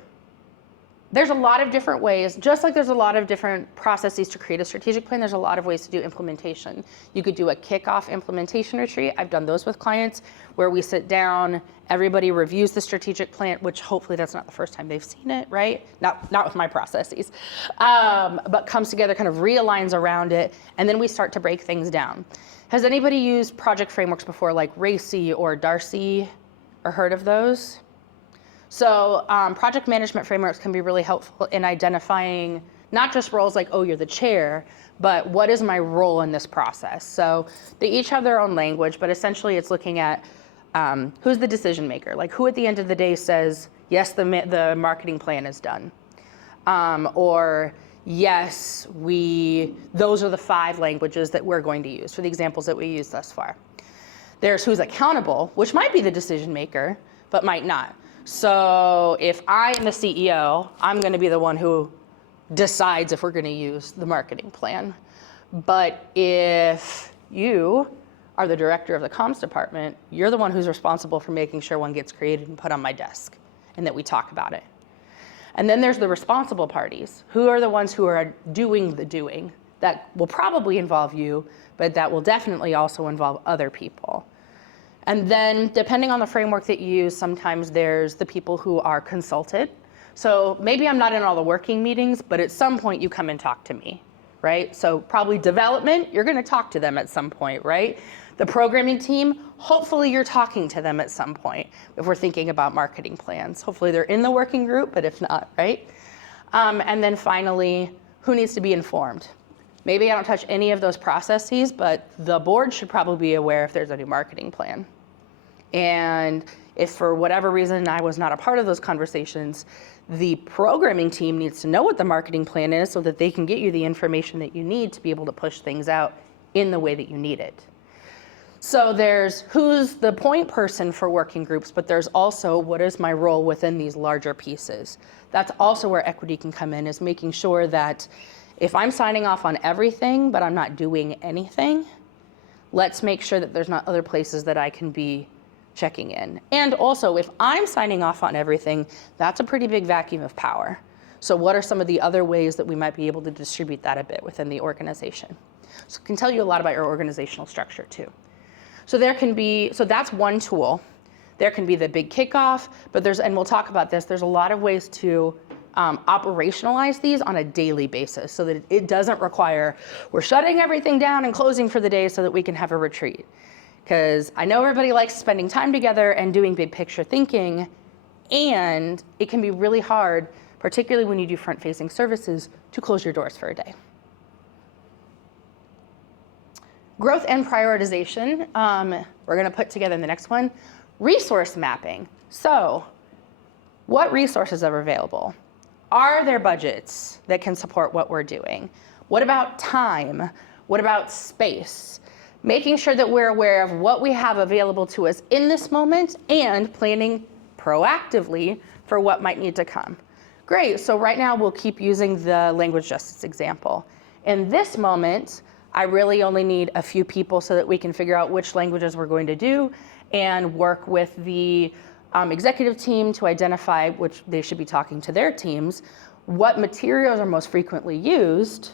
There's a lot of different ways, just like there's a lot of different processes to create a strategic plan, there's a lot of ways to do implementation. You could do a kickoff implementation retreat. I've done those with clients where we sit down, everybody reviews the strategic plan, which hopefully that's not the first time they've seen it, right? Not with my processes, but comes together, kind of realigns around it, and then we start to break things down. Has anybody used project frameworks before, like RACI or Darcy, or heard of those? So project management frameworks can be really helpful in identifying not just roles like, oh, you're the chair, but what is my role in this process? So they each have their own language, but essentially it's looking at who's the decision maker? Like who at the end of the day says, yes, the marketing plan is done. Or yes, those are the 5 languages that we're going to use for the examples that we used thus far. There's who's accountable, which might be the decision maker, but might not. So if I am the CEO, I'm going to be the one who decides if we're going to use the marketing plan. But if you are the director of the comms department, you're the one who's responsible for making sure one gets created and put on my desk and that we talk about it. And then there's the responsible parties, who are the ones who are doing the doing. That will probably involve you, but that will definitely also involve other people. And then depending on the framework that you use, sometimes there's the people who are consulted. So maybe I'm not in all the working meetings, but at some point you come and talk to me, right? So probably development, you're gonna talk to them at some point, right? The programming team, hopefully you're talking to them at some point if we're thinking about marketing plans. Hopefully they're in the working group, but if not, right? And then finally, who needs to be informed? Maybe I don't touch any of those processes, but the board should probably be aware if there's a new marketing plan. And if for whatever reason I was not a part of those conversations, the programming team needs to know what the marketing plan is so that they can get you the information that you need to be able to push things out in the way that you need it. So there's who's the point person for working groups, but there's also what is my role within these larger pieces. That's also where equity can come in, is making sure that if I'm signing off on everything, but I'm not doing anything, let's make sure that there's not other places that I can be checking in. And also, if I'm signing off on everything, that's a pretty big vacuum of power. So what are some of the other ways that we might be able to distribute that a bit within the organization? So it can tell you a lot about your organizational structure too. So that's one tool. There can be the big kickoff, but and we'll talk about this, there's a lot of ways to operationalize these on a daily basis so that it doesn't require, we're shutting everything down and closing for the day so that we can have a retreat. Because I know everybody likes spending time together and doing big picture thinking, and it can be really hard, particularly when you do front-facing services, to close your doors for a day. Growth and prioritization, we're gonna put together in the next one. Resource mapping. So, what resources are available? Are there budgets that can support what we're doing? What about time? What about space? Making sure that we're aware of what we have available to us in this moment and planning proactively for what might need to come. Great, so right now we'll keep using the language justice example. In this moment, I really only need a few people so that we can figure out which languages we're going to do and work with the executive team to identify which they should be talking to their teams, what materials are most frequently used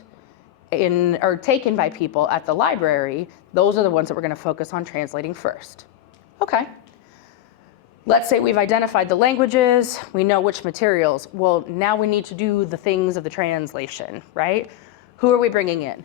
or taken by people at the library. Those are the ones that we're going to focus on translating first. Okay. Let's say we've identified the languages, we know which materials. Well, now we need to do the things of the translation, right? Who are we bringing in?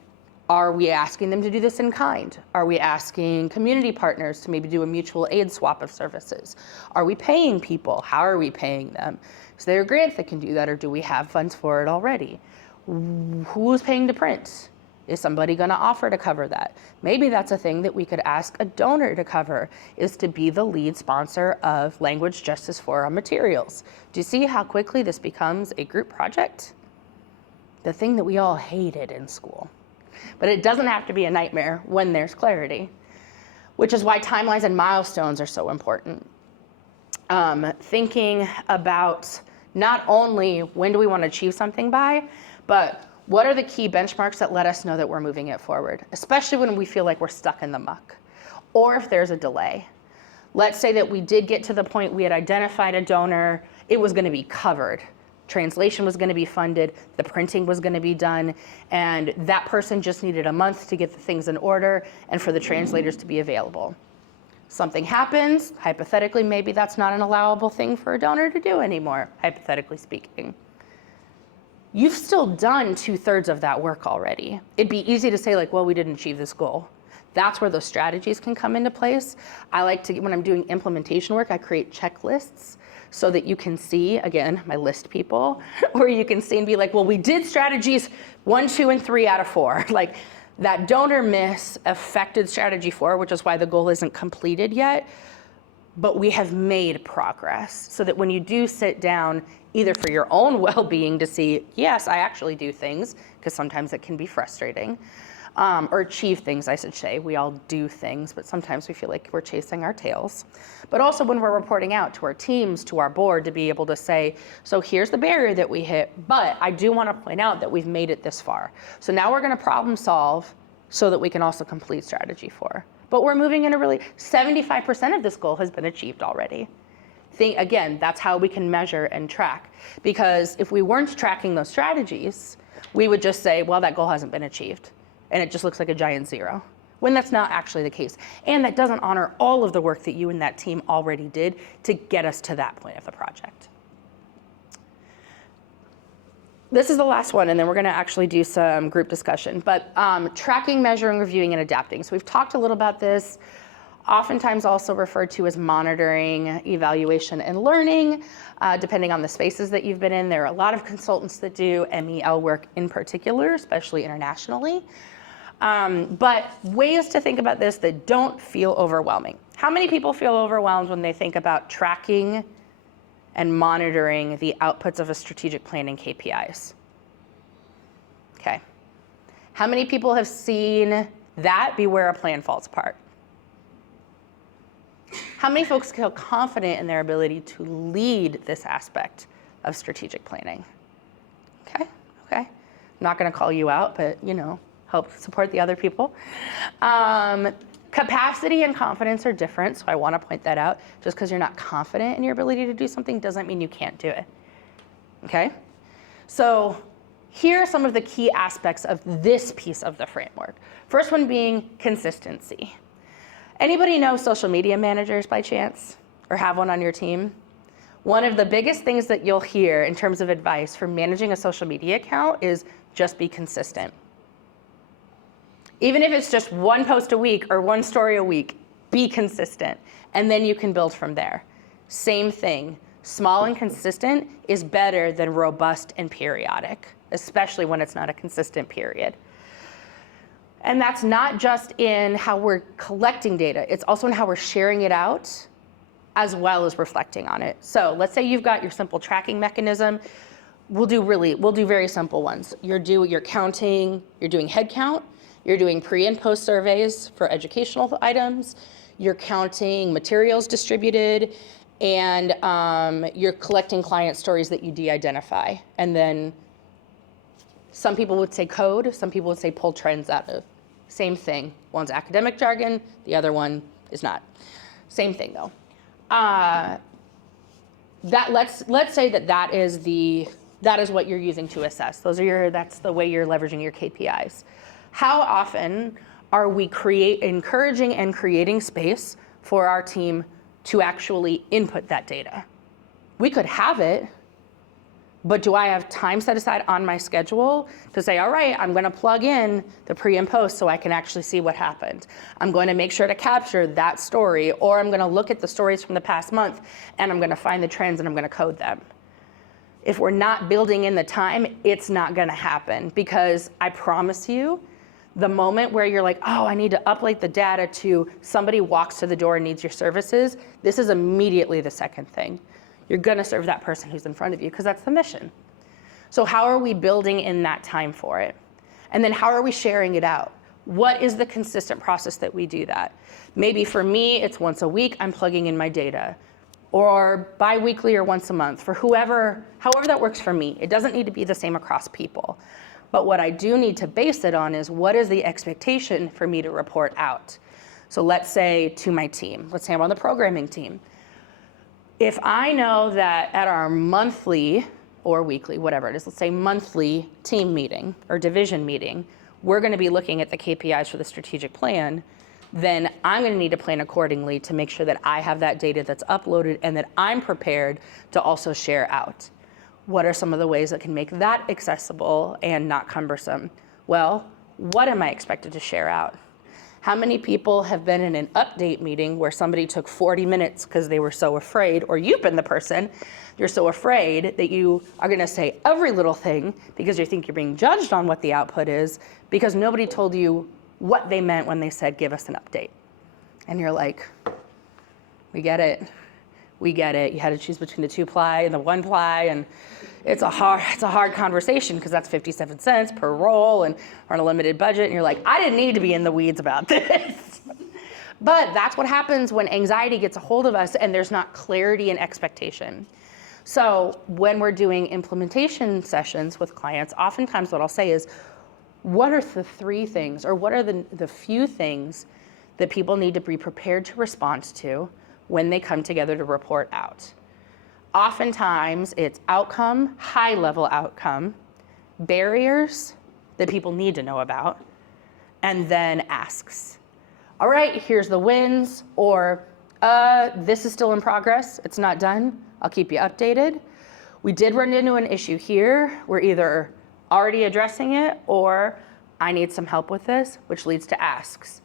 Are we asking them to do this in kind? Are we asking community partners to maybe do a mutual aid swap of services? Are we paying people? How are we paying them? Is there a grant that can do that, or do we have funds for it already? Who's paying to print? Is somebody gonna offer to cover that? Maybe that's a thing that we could ask a donor to cover, is to be the lead sponsor of Language Justice Forum materials. Do you see how quickly this becomes a group project? The thing that we all hated in school. But it doesn't have to be a nightmare when there's clarity, which is why timelines and milestones are so important. Thinking about not only when do we want to achieve something by, but what are the key benchmarks that let us know that we're moving it forward, especially when we feel like we're stuck in the muck, or if there's a delay. Let's say that we did get to the point we had identified a donor, it was going to be covered. Translation was going to be funded, the printing was going to be done, and that person just needed a month to get the things in order and for the translators to be available. Something happens, hypothetically, maybe that's not an allowable thing for a donor to do anymore, hypothetically speaking. You've still done 2/3 of that work already. It'd be easy to say like, well, we didn't achieve this goal. That's where those strategies can come into place. I like to, when I'm doing implementation work, I create checklists so that you can see, again, my list people, where you can see and be like, well, we did strategies 1, 2, and 3 out of 4. Like that donor miss affected strategy 4, which is why the goal isn't completed yet, but we have made progress so that when you do sit down, either for your own well-being to see, yes, I actually do things, because sometimes it can be frustrating, or achieve things, I should say. We all do things, but sometimes we feel like we're chasing our tails. But also when we're reporting out to our teams, to our board, to be able to say, so here's the barrier that we hit, but I do want to point out that we've made it this far. So now we're going to problem solve so that we can also complete strategy 4. But we're moving in a really, 75% of this goal has been achieved already. Again, that's how we can measure and track. Because if we weren't tracking those strategies, we would just say, well, that goal hasn't been achieved. And it just looks like a giant 0, when that's not actually the case. And that doesn't honor all of the work that you and that team already did to get us to that point of the project. this is the last one, and then we're going to actually do some group discussion. But tracking, measuring, reviewing, and adapting. So we've talked a little about this, oftentimes also referred to as monitoring, evaluation, and learning, depending on the spaces that you've been in. There are a lot of consultants that do MEL work in particular, especially internationally. But ways to think about this that don't feel overwhelming. How many people feel overwhelmed when they think about tracking and monitoring the outputs of a strategic plan and KPIs? Okay. How many people have seen that be where a plan falls apart? How many folks feel confident in their ability to lead this aspect of strategic planning? Okay, okay. I'm not gonna call you out, but help support the other people. Capacity and confidence are different, so I want to point that out. Just because you're not confident in your ability to do something doesn't mean you can't do it. Okay? So here are some of the key aspects of this piece of the framework. First one being consistency. Anybody know social media managers by chance, or have one on your team? One of the biggest things that you'll hear in terms of advice for managing a social media account is just be consistent. Even if it's just one post a week or one story a week, be consistent, and then you can build from there. Same thing, small and consistent is better than robust and periodic, especially when it's not a consistent period. And that's not just in how we're collecting data, it's also in how we're sharing it out, as well as reflecting on it. So let's say you've got your simple tracking mechanism. We'll do very simple ones. You're counting, you're doing head count, you're doing pre and post surveys for educational items, you're counting materials distributed, and you're collecting client stories that you de-identify. And then some people would say code, some people would say pull trends out of. Same thing. One's academic jargon, the other one is not. Same thing though. Let's say that is what you're using to assess. That's the way you're leveraging your KPIs. How often are we encouraging and creating space for our team to actually input that data? We could have it, but do I have time set aside on my schedule to say, all right, I'm gonna plug in the pre and post so I can actually see what happened. I'm going to make sure to capture that story, or I'm gonna look at the stories from the past month and I'm gonna find the trends and I'm gonna code them. If we're not building in the time, it's not gonna happen, because I promise you, the moment where you're like, oh, I need to upload the data to somebody walks to the door and needs your services, this is immediately the second thing. You're gonna serve that person who's in front of you, because that's the mission. So how are we building in that time for it? And then how are we sharing it out? What is the consistent process that we do that? Maybe for me, it's once a week, I'm plugging in my data, or bi-weekly or once a month, for however that works for me. It doesn't need to be the same across people. But what I do need to base it on is, what is the expectation for me to report out? So let's say to my team, let's say I'm on the programming team. If I know that at our monthly or weekly, whatever it is, let's say monthly team meeting or division meeting, we're gonna be looking at the KPIs for the strategic plan, then I'm gonna need to plan accordingly to make sure that I have that data that's uploaded and that I'm prepared to also share out. What are some of the ways that can make that accessible and not cumbersome? Well, what am I expected to share out? How many people have been in an update meeting where somebody took 40 minutes because they were so afraid, or you've been the person, you're so afraid that you are gonna say every little thing because you think you're being judged on what the output is, because nobody told you what they meant when they said, give us an update. And you're like, we get it. We get it. You had to choose between the 2-ply and the 1-ply, and it's a hard conversation, because that's 57 cents per roll, and we're on a limited budget, and you're like, I didn't need to be in the weeds about this. But that's what happens when anxiety gets a hold of us and there's not clarity and expectation. So when we're doing implementation sessions with clients, oftentimes what I'll say is, what are the 3 things, or what are the few things that people need to be prepared to respond to when they come together to report out? Oftentimes it's outcome, high-level outcome, barriers that people need to know about, and then asks. All right, here's the wins, or this is still in progress, it's not done, I'll keep you updated. we did run into an issue here. We're either already addressing it or I need some help with this, which leads to asks.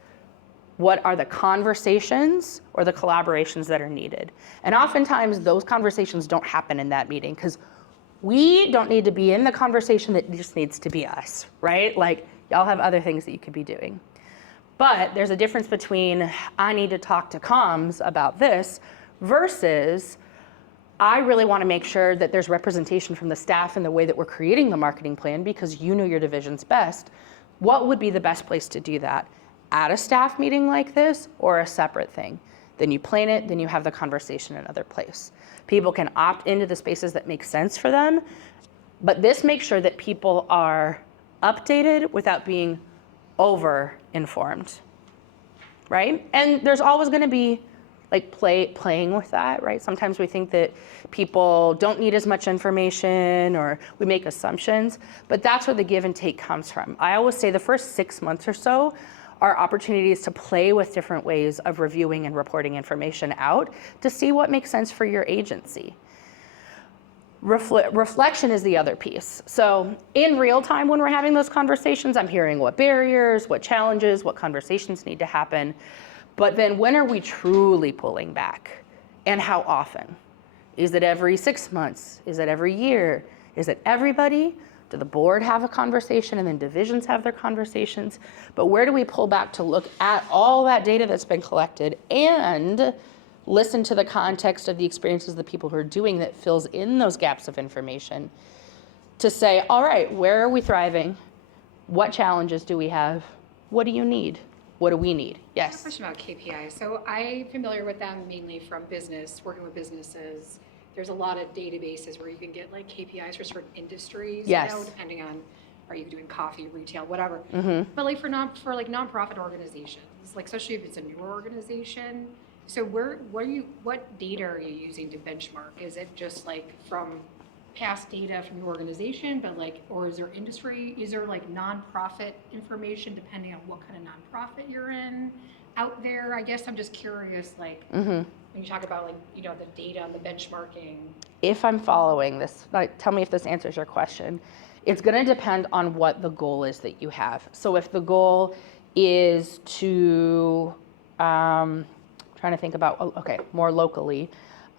What are the conversations or the collaborations that are needed? And oftentimes those conversations don't happen in that meeting because we don't need to be in the conversation, that just needs to be us, right? Like, y'all have other things that you could be doing. But there's a difference between I need to talk to comms about this versus I really want to make sure that there's representation from the staff in the way that we're creating the marketing plan because you know your divisions best. What would be the best place to do that? At a staff meeting like this or a separate thing? Then you plan it, then you have the conversation in another place. People can opt into the spaces that make sense for them, but this makes sure that people are updated without being over-informed, right? And there's always gonna be like playing with that, right? Sometimes we think that people don't need as much information or we make assumptions, but that's where the give and take comes from. I always say the first 6 months or so are opportunities to play with different ways of reviewing and reporting information out to see what makes sense for your agency. Reflection is the other piece. So in real time when we're having those conversations, I'm hearing what barriers, what challenges, what conversations need to happen. But then when are we truly pulling back? And how often? Is it every 6 months? Is it every year? Is it everybody? Do the board have a conversation and then divisions have their conversations? But where do we pull back to look at all that data that's been collected and listen to the context of the experiences of the people who are doing that fills in those gaps of information to say, all right, where are we thriving? What challenges do we have? What do you need? What do we need? I have a Yes. question about KPI. So I'm familiar with them mainly from business, working with businesses. There's a lot of databases where you can get like KPIs for certain industries, Yes. you know, depending on, are you doing coffee, retail, whatever. Mm-hmm. But like for nonprofit organizations, like especially if it's a newer organization, so what data are you using to benchmark? Is it just like from past data from your organization, but like, or is there like nonprofit information depending on what kind of nonprofit you're in out there? I guess I'm just curious, like, Mm-hmm. when you talk about like, you know, the data and the benchmarking. If I'm following this, like, tell me if this answers your question. It's going to depend on what the goal is that you have. So if the goal is to, trying to think about, okay, more locally,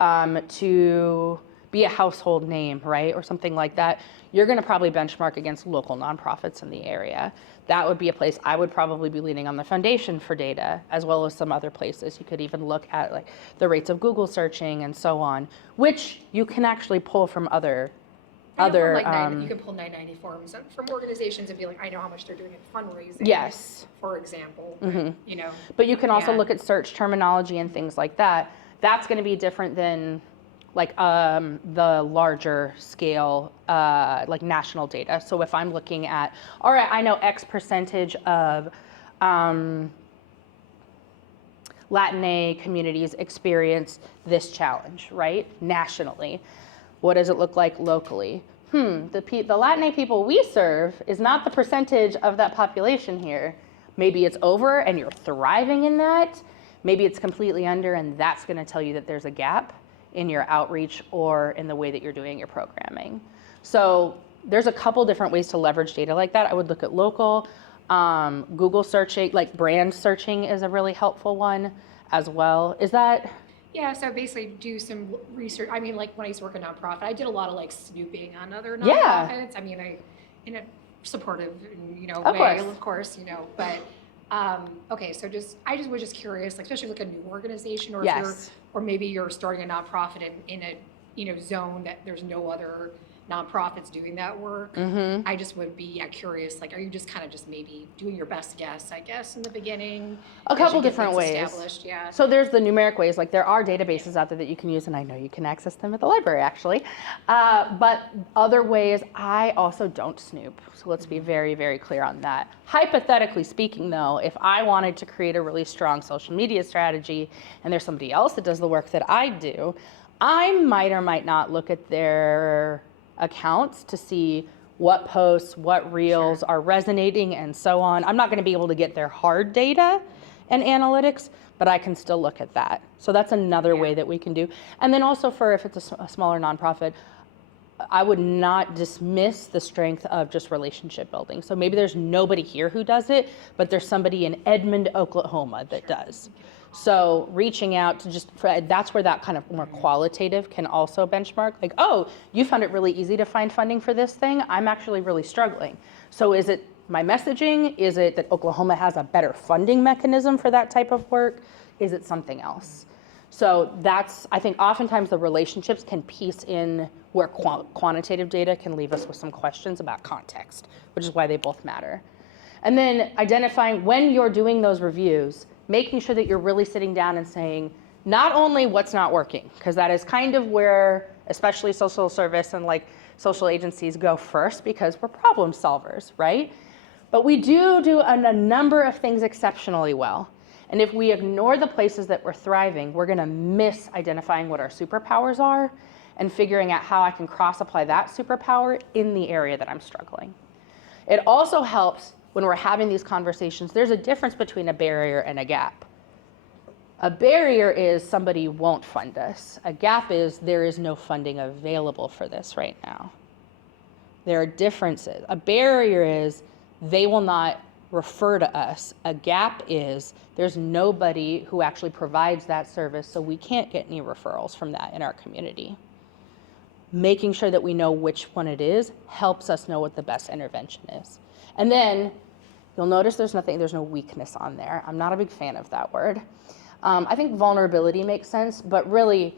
to be a household name, right, or something like that, you're going to probably benchmark against local nonprofits in the area. That would be a place I would probably be leaning on the foundation for data, as well as some other places. You could even look at like the rates of Google searching and so on, which you can actually pull from other. You can pull 990 forms from organizations and be like, I know how much they're doing in fundraising. Yes. For example, Mhm. you know. But you can also Yeah. look at search terminology and things like that. That's going to be different than like the larger scale, like national data. So if I'm looking at, all right, I know X percentage of Latinx communities experience this challenge, right? Nationally. What does it look like locally? The Latinx people we serve is not the percentage of that population here. Maybe it's over and you're thriving in that. Maybe it's completely under, and that's going to tell you that there's a gap in your outreach or in the way that you're doing your programming. So there's a couple different ways to leverage data like that. I would look at local, Google searching, like brand searching is a really helpful one as well. Is that? Yeah, so basically do some research. I mean, like when I used to work in a nonprofit, I did a lot of like snooping on other Yeah. nonprofits. I mean, in a supportive, you know, Of way, course. of course, you know, but okay, so I was just curious, like, especially like a new organization, or if Yes. or maybe you're starting a nonprofit in a, you know, zone that there's no other nonprofits doing that work. Mm-hmm. I just would be curious, like, are you just kind of just maybe doing your best guess, I guess, in the beginning? A as you couple get different things ways. established? Yeah. So there's the numeric ways, like there are databases out there that you can use, and I know you can access them at the library actually. But other ways, I also don't snoop. So let's be very, very clear on that. Hypothetically speaking though, if I wanted to create a really strong social media strategy and there's somebody else that does the work that I do, I might or might not look at their accounts to see what posts, what reels are resonating and so on. I'm not going to be able to get their hard data and analytics, but I can still look at that. So that's another way that we can do. And then also for if it's a smaller nonprofit, I would not dismiss the strength of just relationship building. So maybe there's nobody here who does it, but there's somebody in Edmond, Oklahoma that does. So reaching out to that's where that kind of more qualitative can also benchmark. Like, oh, you found it really easy to find funding for this thing. I'm actually really struggling. So is it my messaging? Is it that Oklahoma has a better funding mechanism for that type of work? Is it something else? So I think oftentimes the relationships can piece in where quantitative data can leave us with some questions about context, which is why they both matter. And then identifying when you're doing those reviews, making sure that you're really sitting down and saying, not only what's not working, because that is kind of where, especially social service and like social agencies go first because we're problem solvers, right? But we do a number of things exceptionally well. And if we ignore the places that we're thriving, we're gonna miss identifying what our superpowers are and figuring out how I can cross-apply that superpower in the area that I'm struggling. It also helps when we're having these conversations, there's a difference between a barrier and a gap. A barrier is somebody won't fund us. A gap is there is no funding available for this right now. There are differences. A barrier is they will not refer to us. A gap is there's nobody who actually provides that service, so we can't get any referrals from that in our community. Making sure that we know which one it is helps us know what the best intervention is. And then you'll notice there's no weakness on there. I'm not a big fan of that word. I think vulnerability makes sense, but really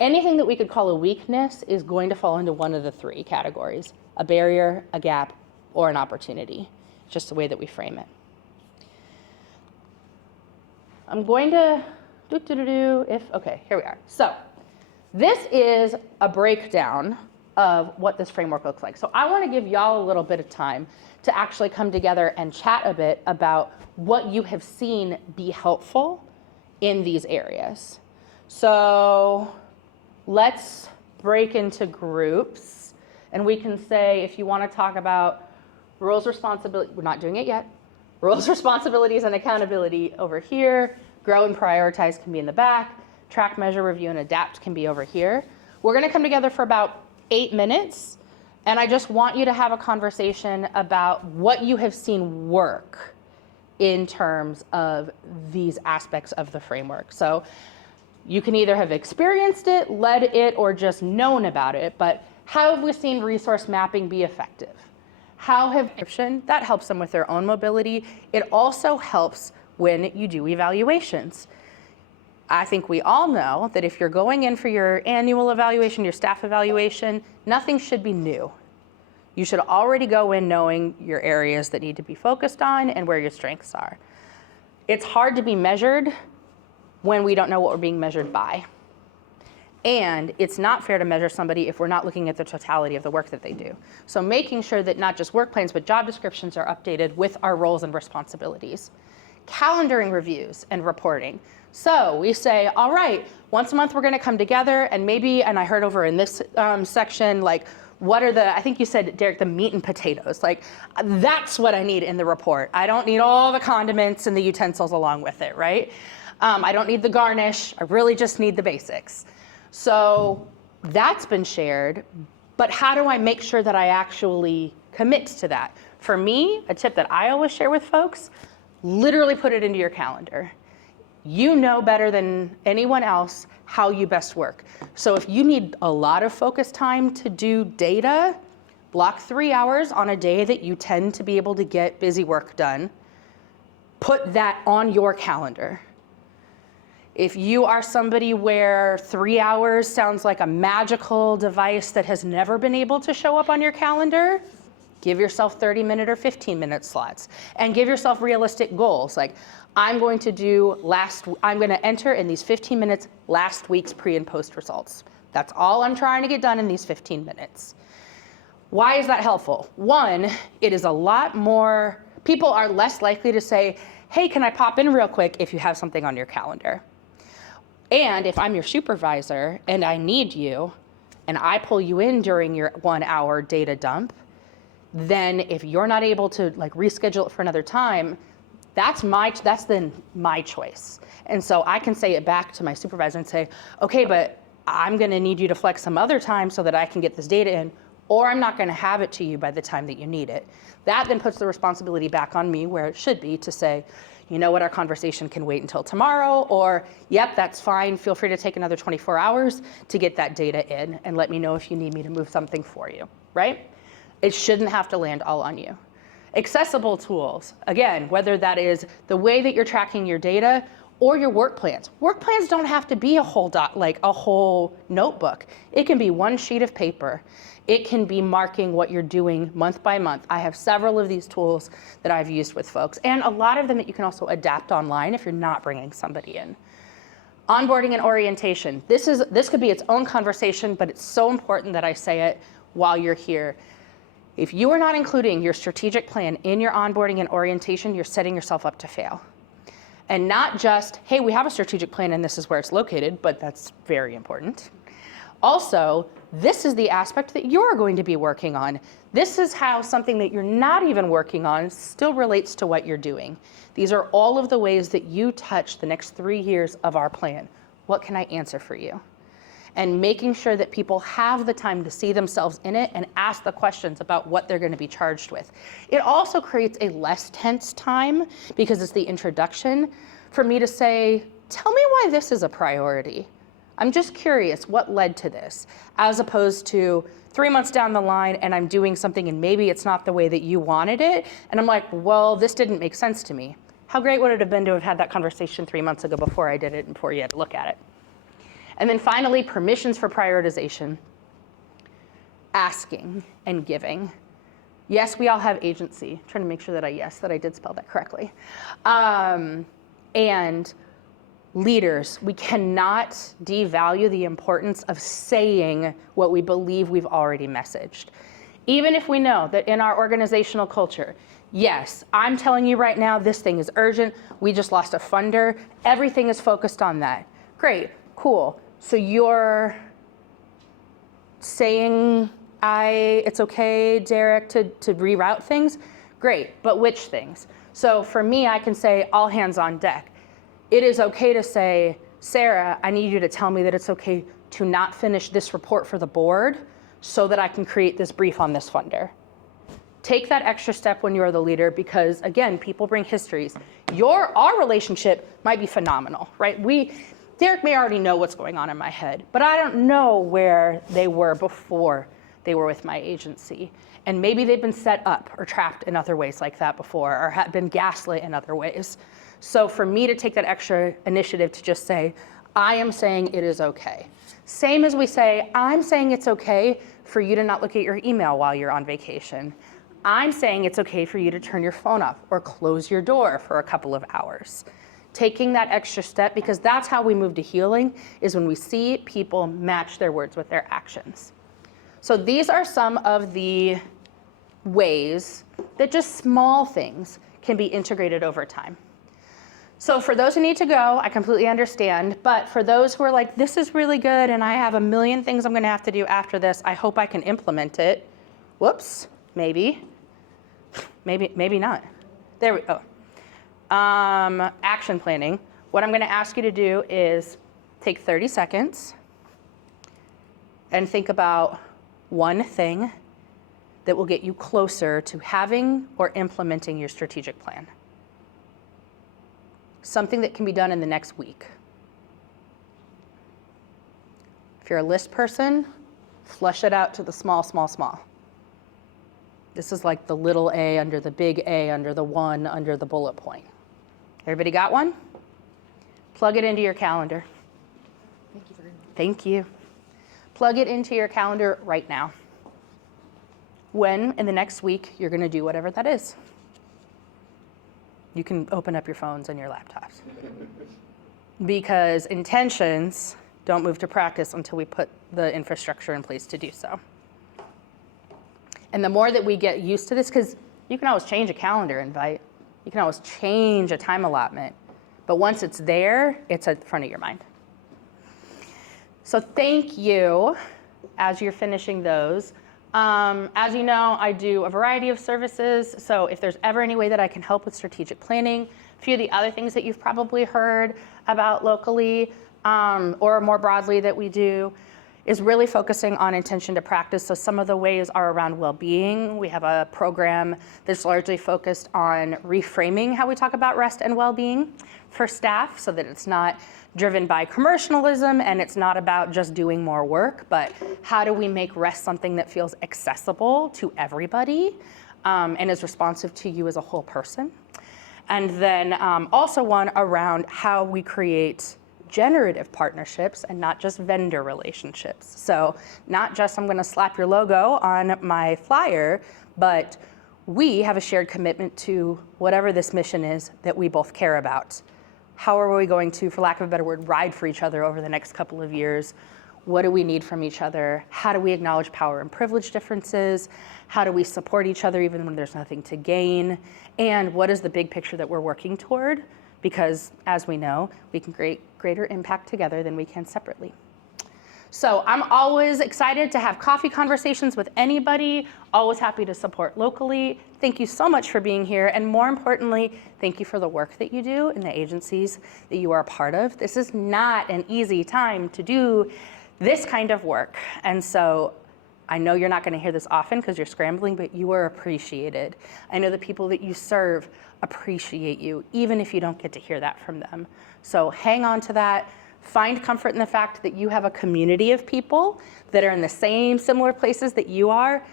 anything that we could call a weakness is going to fall into one of the three categories: a barrier, a gap, or an opportunity. Just the way that we frame it. I'm going to okay, here we are. So this is a breakdown of what this framework looks like. So I want to give y'all a little bit of time to actually come together and chat a bit about what you have seen be helpful in these areas. So let's break into groups, and we can say, if you want to talk about roles, responsibility, we're not doing it yet. Roles, responsibilities, and accountability over here. Grow and prioritize can be in the back. Track, measure, review, and adapt can be over here. We're gonna come together for about 8 minutes, and I just want you to have a conversation about what you have seen work in terms of these aspects of the framework. So you can either have experienced it, led it, or just known about it, but how have we seen resource mapping be effective? How have that helps them with their own mobility. It also helps when you do evaluations. I think we all know that if you're going in for your annual evaluation, your staff evaluation, nothing should be new. You should already go in knowing your areas that need to be focused on and where your strengths are. It's hard to be measured when we don't know what we're being measured by. And it's not fair to measure somebody if we're not looking at the totality of the work that they do. So making sure that not just work plans, but job descriptions are updated with our roles and responsibilities. Calendaring reviews and reporting. So we say, all right, once a month we're gonna come together and maybe, and I heard over in this section, like, what are I think you said, Derek, the meat and potatoes. Like, that's what I need in the report. I don't need all the condiments and the utensils along with it, right? I don't need the garnish. I really just need the basics. So that's been shared, but how do I make sure that I actually commit to that? For me, a tip that I always share with folks, literally put it into your calendar. You know better than anyone else how you best work. So if you need a lot of focus time to do data, block 3 hours on a day that you tend to be able to get busy work done. Put that on your calendar. If you are somebody where 3 hours sounds like a magical device that has never been able to show up on your calendar, give yourself 30-minute or 15-minute slots and give yourself realistic goals. Like, I'm going to enter in these 15 minutes last week's pre and post results. That's all I'm trying to get done in these 15 minutes. Why is that helpful? One, it is a lot more, people are less likely to say, hey, can I pop in real quick if you have something on your calendar? And if I'm your supervisor and I need you and I pull you in during your 1 hour data dump, then if you're not able to like reschedule it for another time, that's then my choice. And so I can say it back to my supervisor and say, okay, but I'm gonna need you to flex some other time so that I can get this data in. or I'm not gonna have it to you by the time that you need it. That then puts the responsibility back on me where it should be to say, you know what, our conversation can wait until tomorrow, or yep, that's fine, feel free to take another 24 hours to get that data in and let me know if you need me to move something for you, right? It shouldn't have to land all on you. Accessible tools, again, whether that is the way that you're tracking your data or your work plans. Work plans don't have to be a whole notebook. It can be one sheet of paper. It can be marking what you're doing month by month. I have several of these tools that I've used with folks, and a lot of them that you can also adapt online if you're not bringing somebody in. Onboarding and orientation. This could be its own conversation, but it's so important that I say it while you're here. If you are not including your strategic plan in your onboarding and orientation, you're setting yourself up to fail. And not just, hey, we have a strategic plan and this is where it's located, but that's very important. Also, this is the aspect that you're going to be working on. This is how something that you're not even working on still relates to what you're doing. These are all of the ways that you touch the next 3 years of our plan. What can I answer for you? And making sure that people have the time to see themselves in it and ask the questions about what they're going to be charged with. It also creates a less tense time because it's the introduction for me to say, tell me why this is a priority. I'm just curious what led to this, as opposed to 3 months down the line and I'm doing something and maybe it's not the way that you wanted it. And I'm like, well, this didn't make sense to me. How great would it have been to have had that conversation 3 months ago before I did it and before you had to look at it? And then finally, permissions for prioritization. Asking and giving. Yes, we all have agency. I'm trying to make sure that I did spell that correctly. And leaders, we cannot devalue the importance of saying what we believe we've already messaged. Even if we know that in our organizational culture, yes, I'm telling you right now, this thing is urgent. We just lost a funder. Everything is focused on that. Great, cool. So you're saying it's okay, Derek, to reroute things? Great, but which things? So for me, I can say all hands on deck. It is okay to say, Sarah, I need you to tell me that it's okay to not finish this report for the board so that I can create this brief on this funder. Take that extra step when you're the leader because, again, people bring histories. Our relationship might be phenomenal, right? Derek may already know what's going on in my head, but I don't know where they were before they were with my agency. And maybe they've been set up or trapped in other ways like that before or have been gaslit in other ways. So for me to take that extra initiative to just say, I am saying it is okay. Same as we say, I'm saying it's okay for you to not look at your email while you're on vacation. I'm saying it's okay for you to turn your phone off or close your door for a couple of hours. Taking that extra step, because that's how we move to healing, is when we see people match their words with their actions. So these are some of the ways that just small things can be integrated over time. So for those who need to go, I completely understand. But for those who are like, this is really good and I have a million things I'm going to have to do after this, I hope I can implement it. Whoops, maybe not. There we go. Action planning. What I'm going to ask you to do is take 30 seconds and think about one thing that will get you closer to having or implementing your strategic plan. Something that can be done in the next week. If you're a list person, flush it out to the small, small, small. This is like the little a under the big A under the one under the bullet point. Everybody got one? Plug it into your calendar. Thank you very much. Thank you. Plug it into your calendar right now. When in the next week you're going to do whatever that is. You can open up your phones and your laptops. Because intentions don't move to practice until we put the infrastructure in place to do so. And the more that we get used to this, because you can always change a calendar invite, you can always change a time allotment, but once it's there, it's at the front of your mind. So thank you as you're finishing those. As you know, I do a variety of services, so if there's ever any way that I can help with strategic planning, a few of the other things that you've probably heard about locally or more broadly that we do, is really focusing on intention to practice. So some of the ways are around well-being. We have a program that's largely focused on reframing how we talk about rest and well-being for staff, so that it's not driven by commercialism and it's not about just doing more work, but how do we make rest something that feels accessible to everybody and is responsive to you as a whole person. And then also one around how we create generative partnerships and not just vendor relationships. So not just I'm gonna slap your logo on my flyer, but we have a shared commitment to whatever this mission is that we both care about. How are we going to, for lack of a better word, ride for each other over the next couple of years? What do we need from each other? How do we acknowledge power and privilege differences? How do we support each other even when there's nothing to gain? And what is the big picture that we're working toward? Because as we know, we can create greater impact together than we can separately. So I'm always excited to have coffee conversations with anybody, always happy to support locally. Thank you so much for being here. And more importantly, thank you for the work that you do in the agencies that you are a part of. This is not an easy time to do this kind of work. And so I know you're not going to hear this often because you're scrambling, but you are appreciated. I know the people that you serve appreciate you, even if you don't get to hear that from them. So hang on to that. Find comfort in the fact that you have a community of people that are in the same similar places that you are.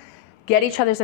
Get each other's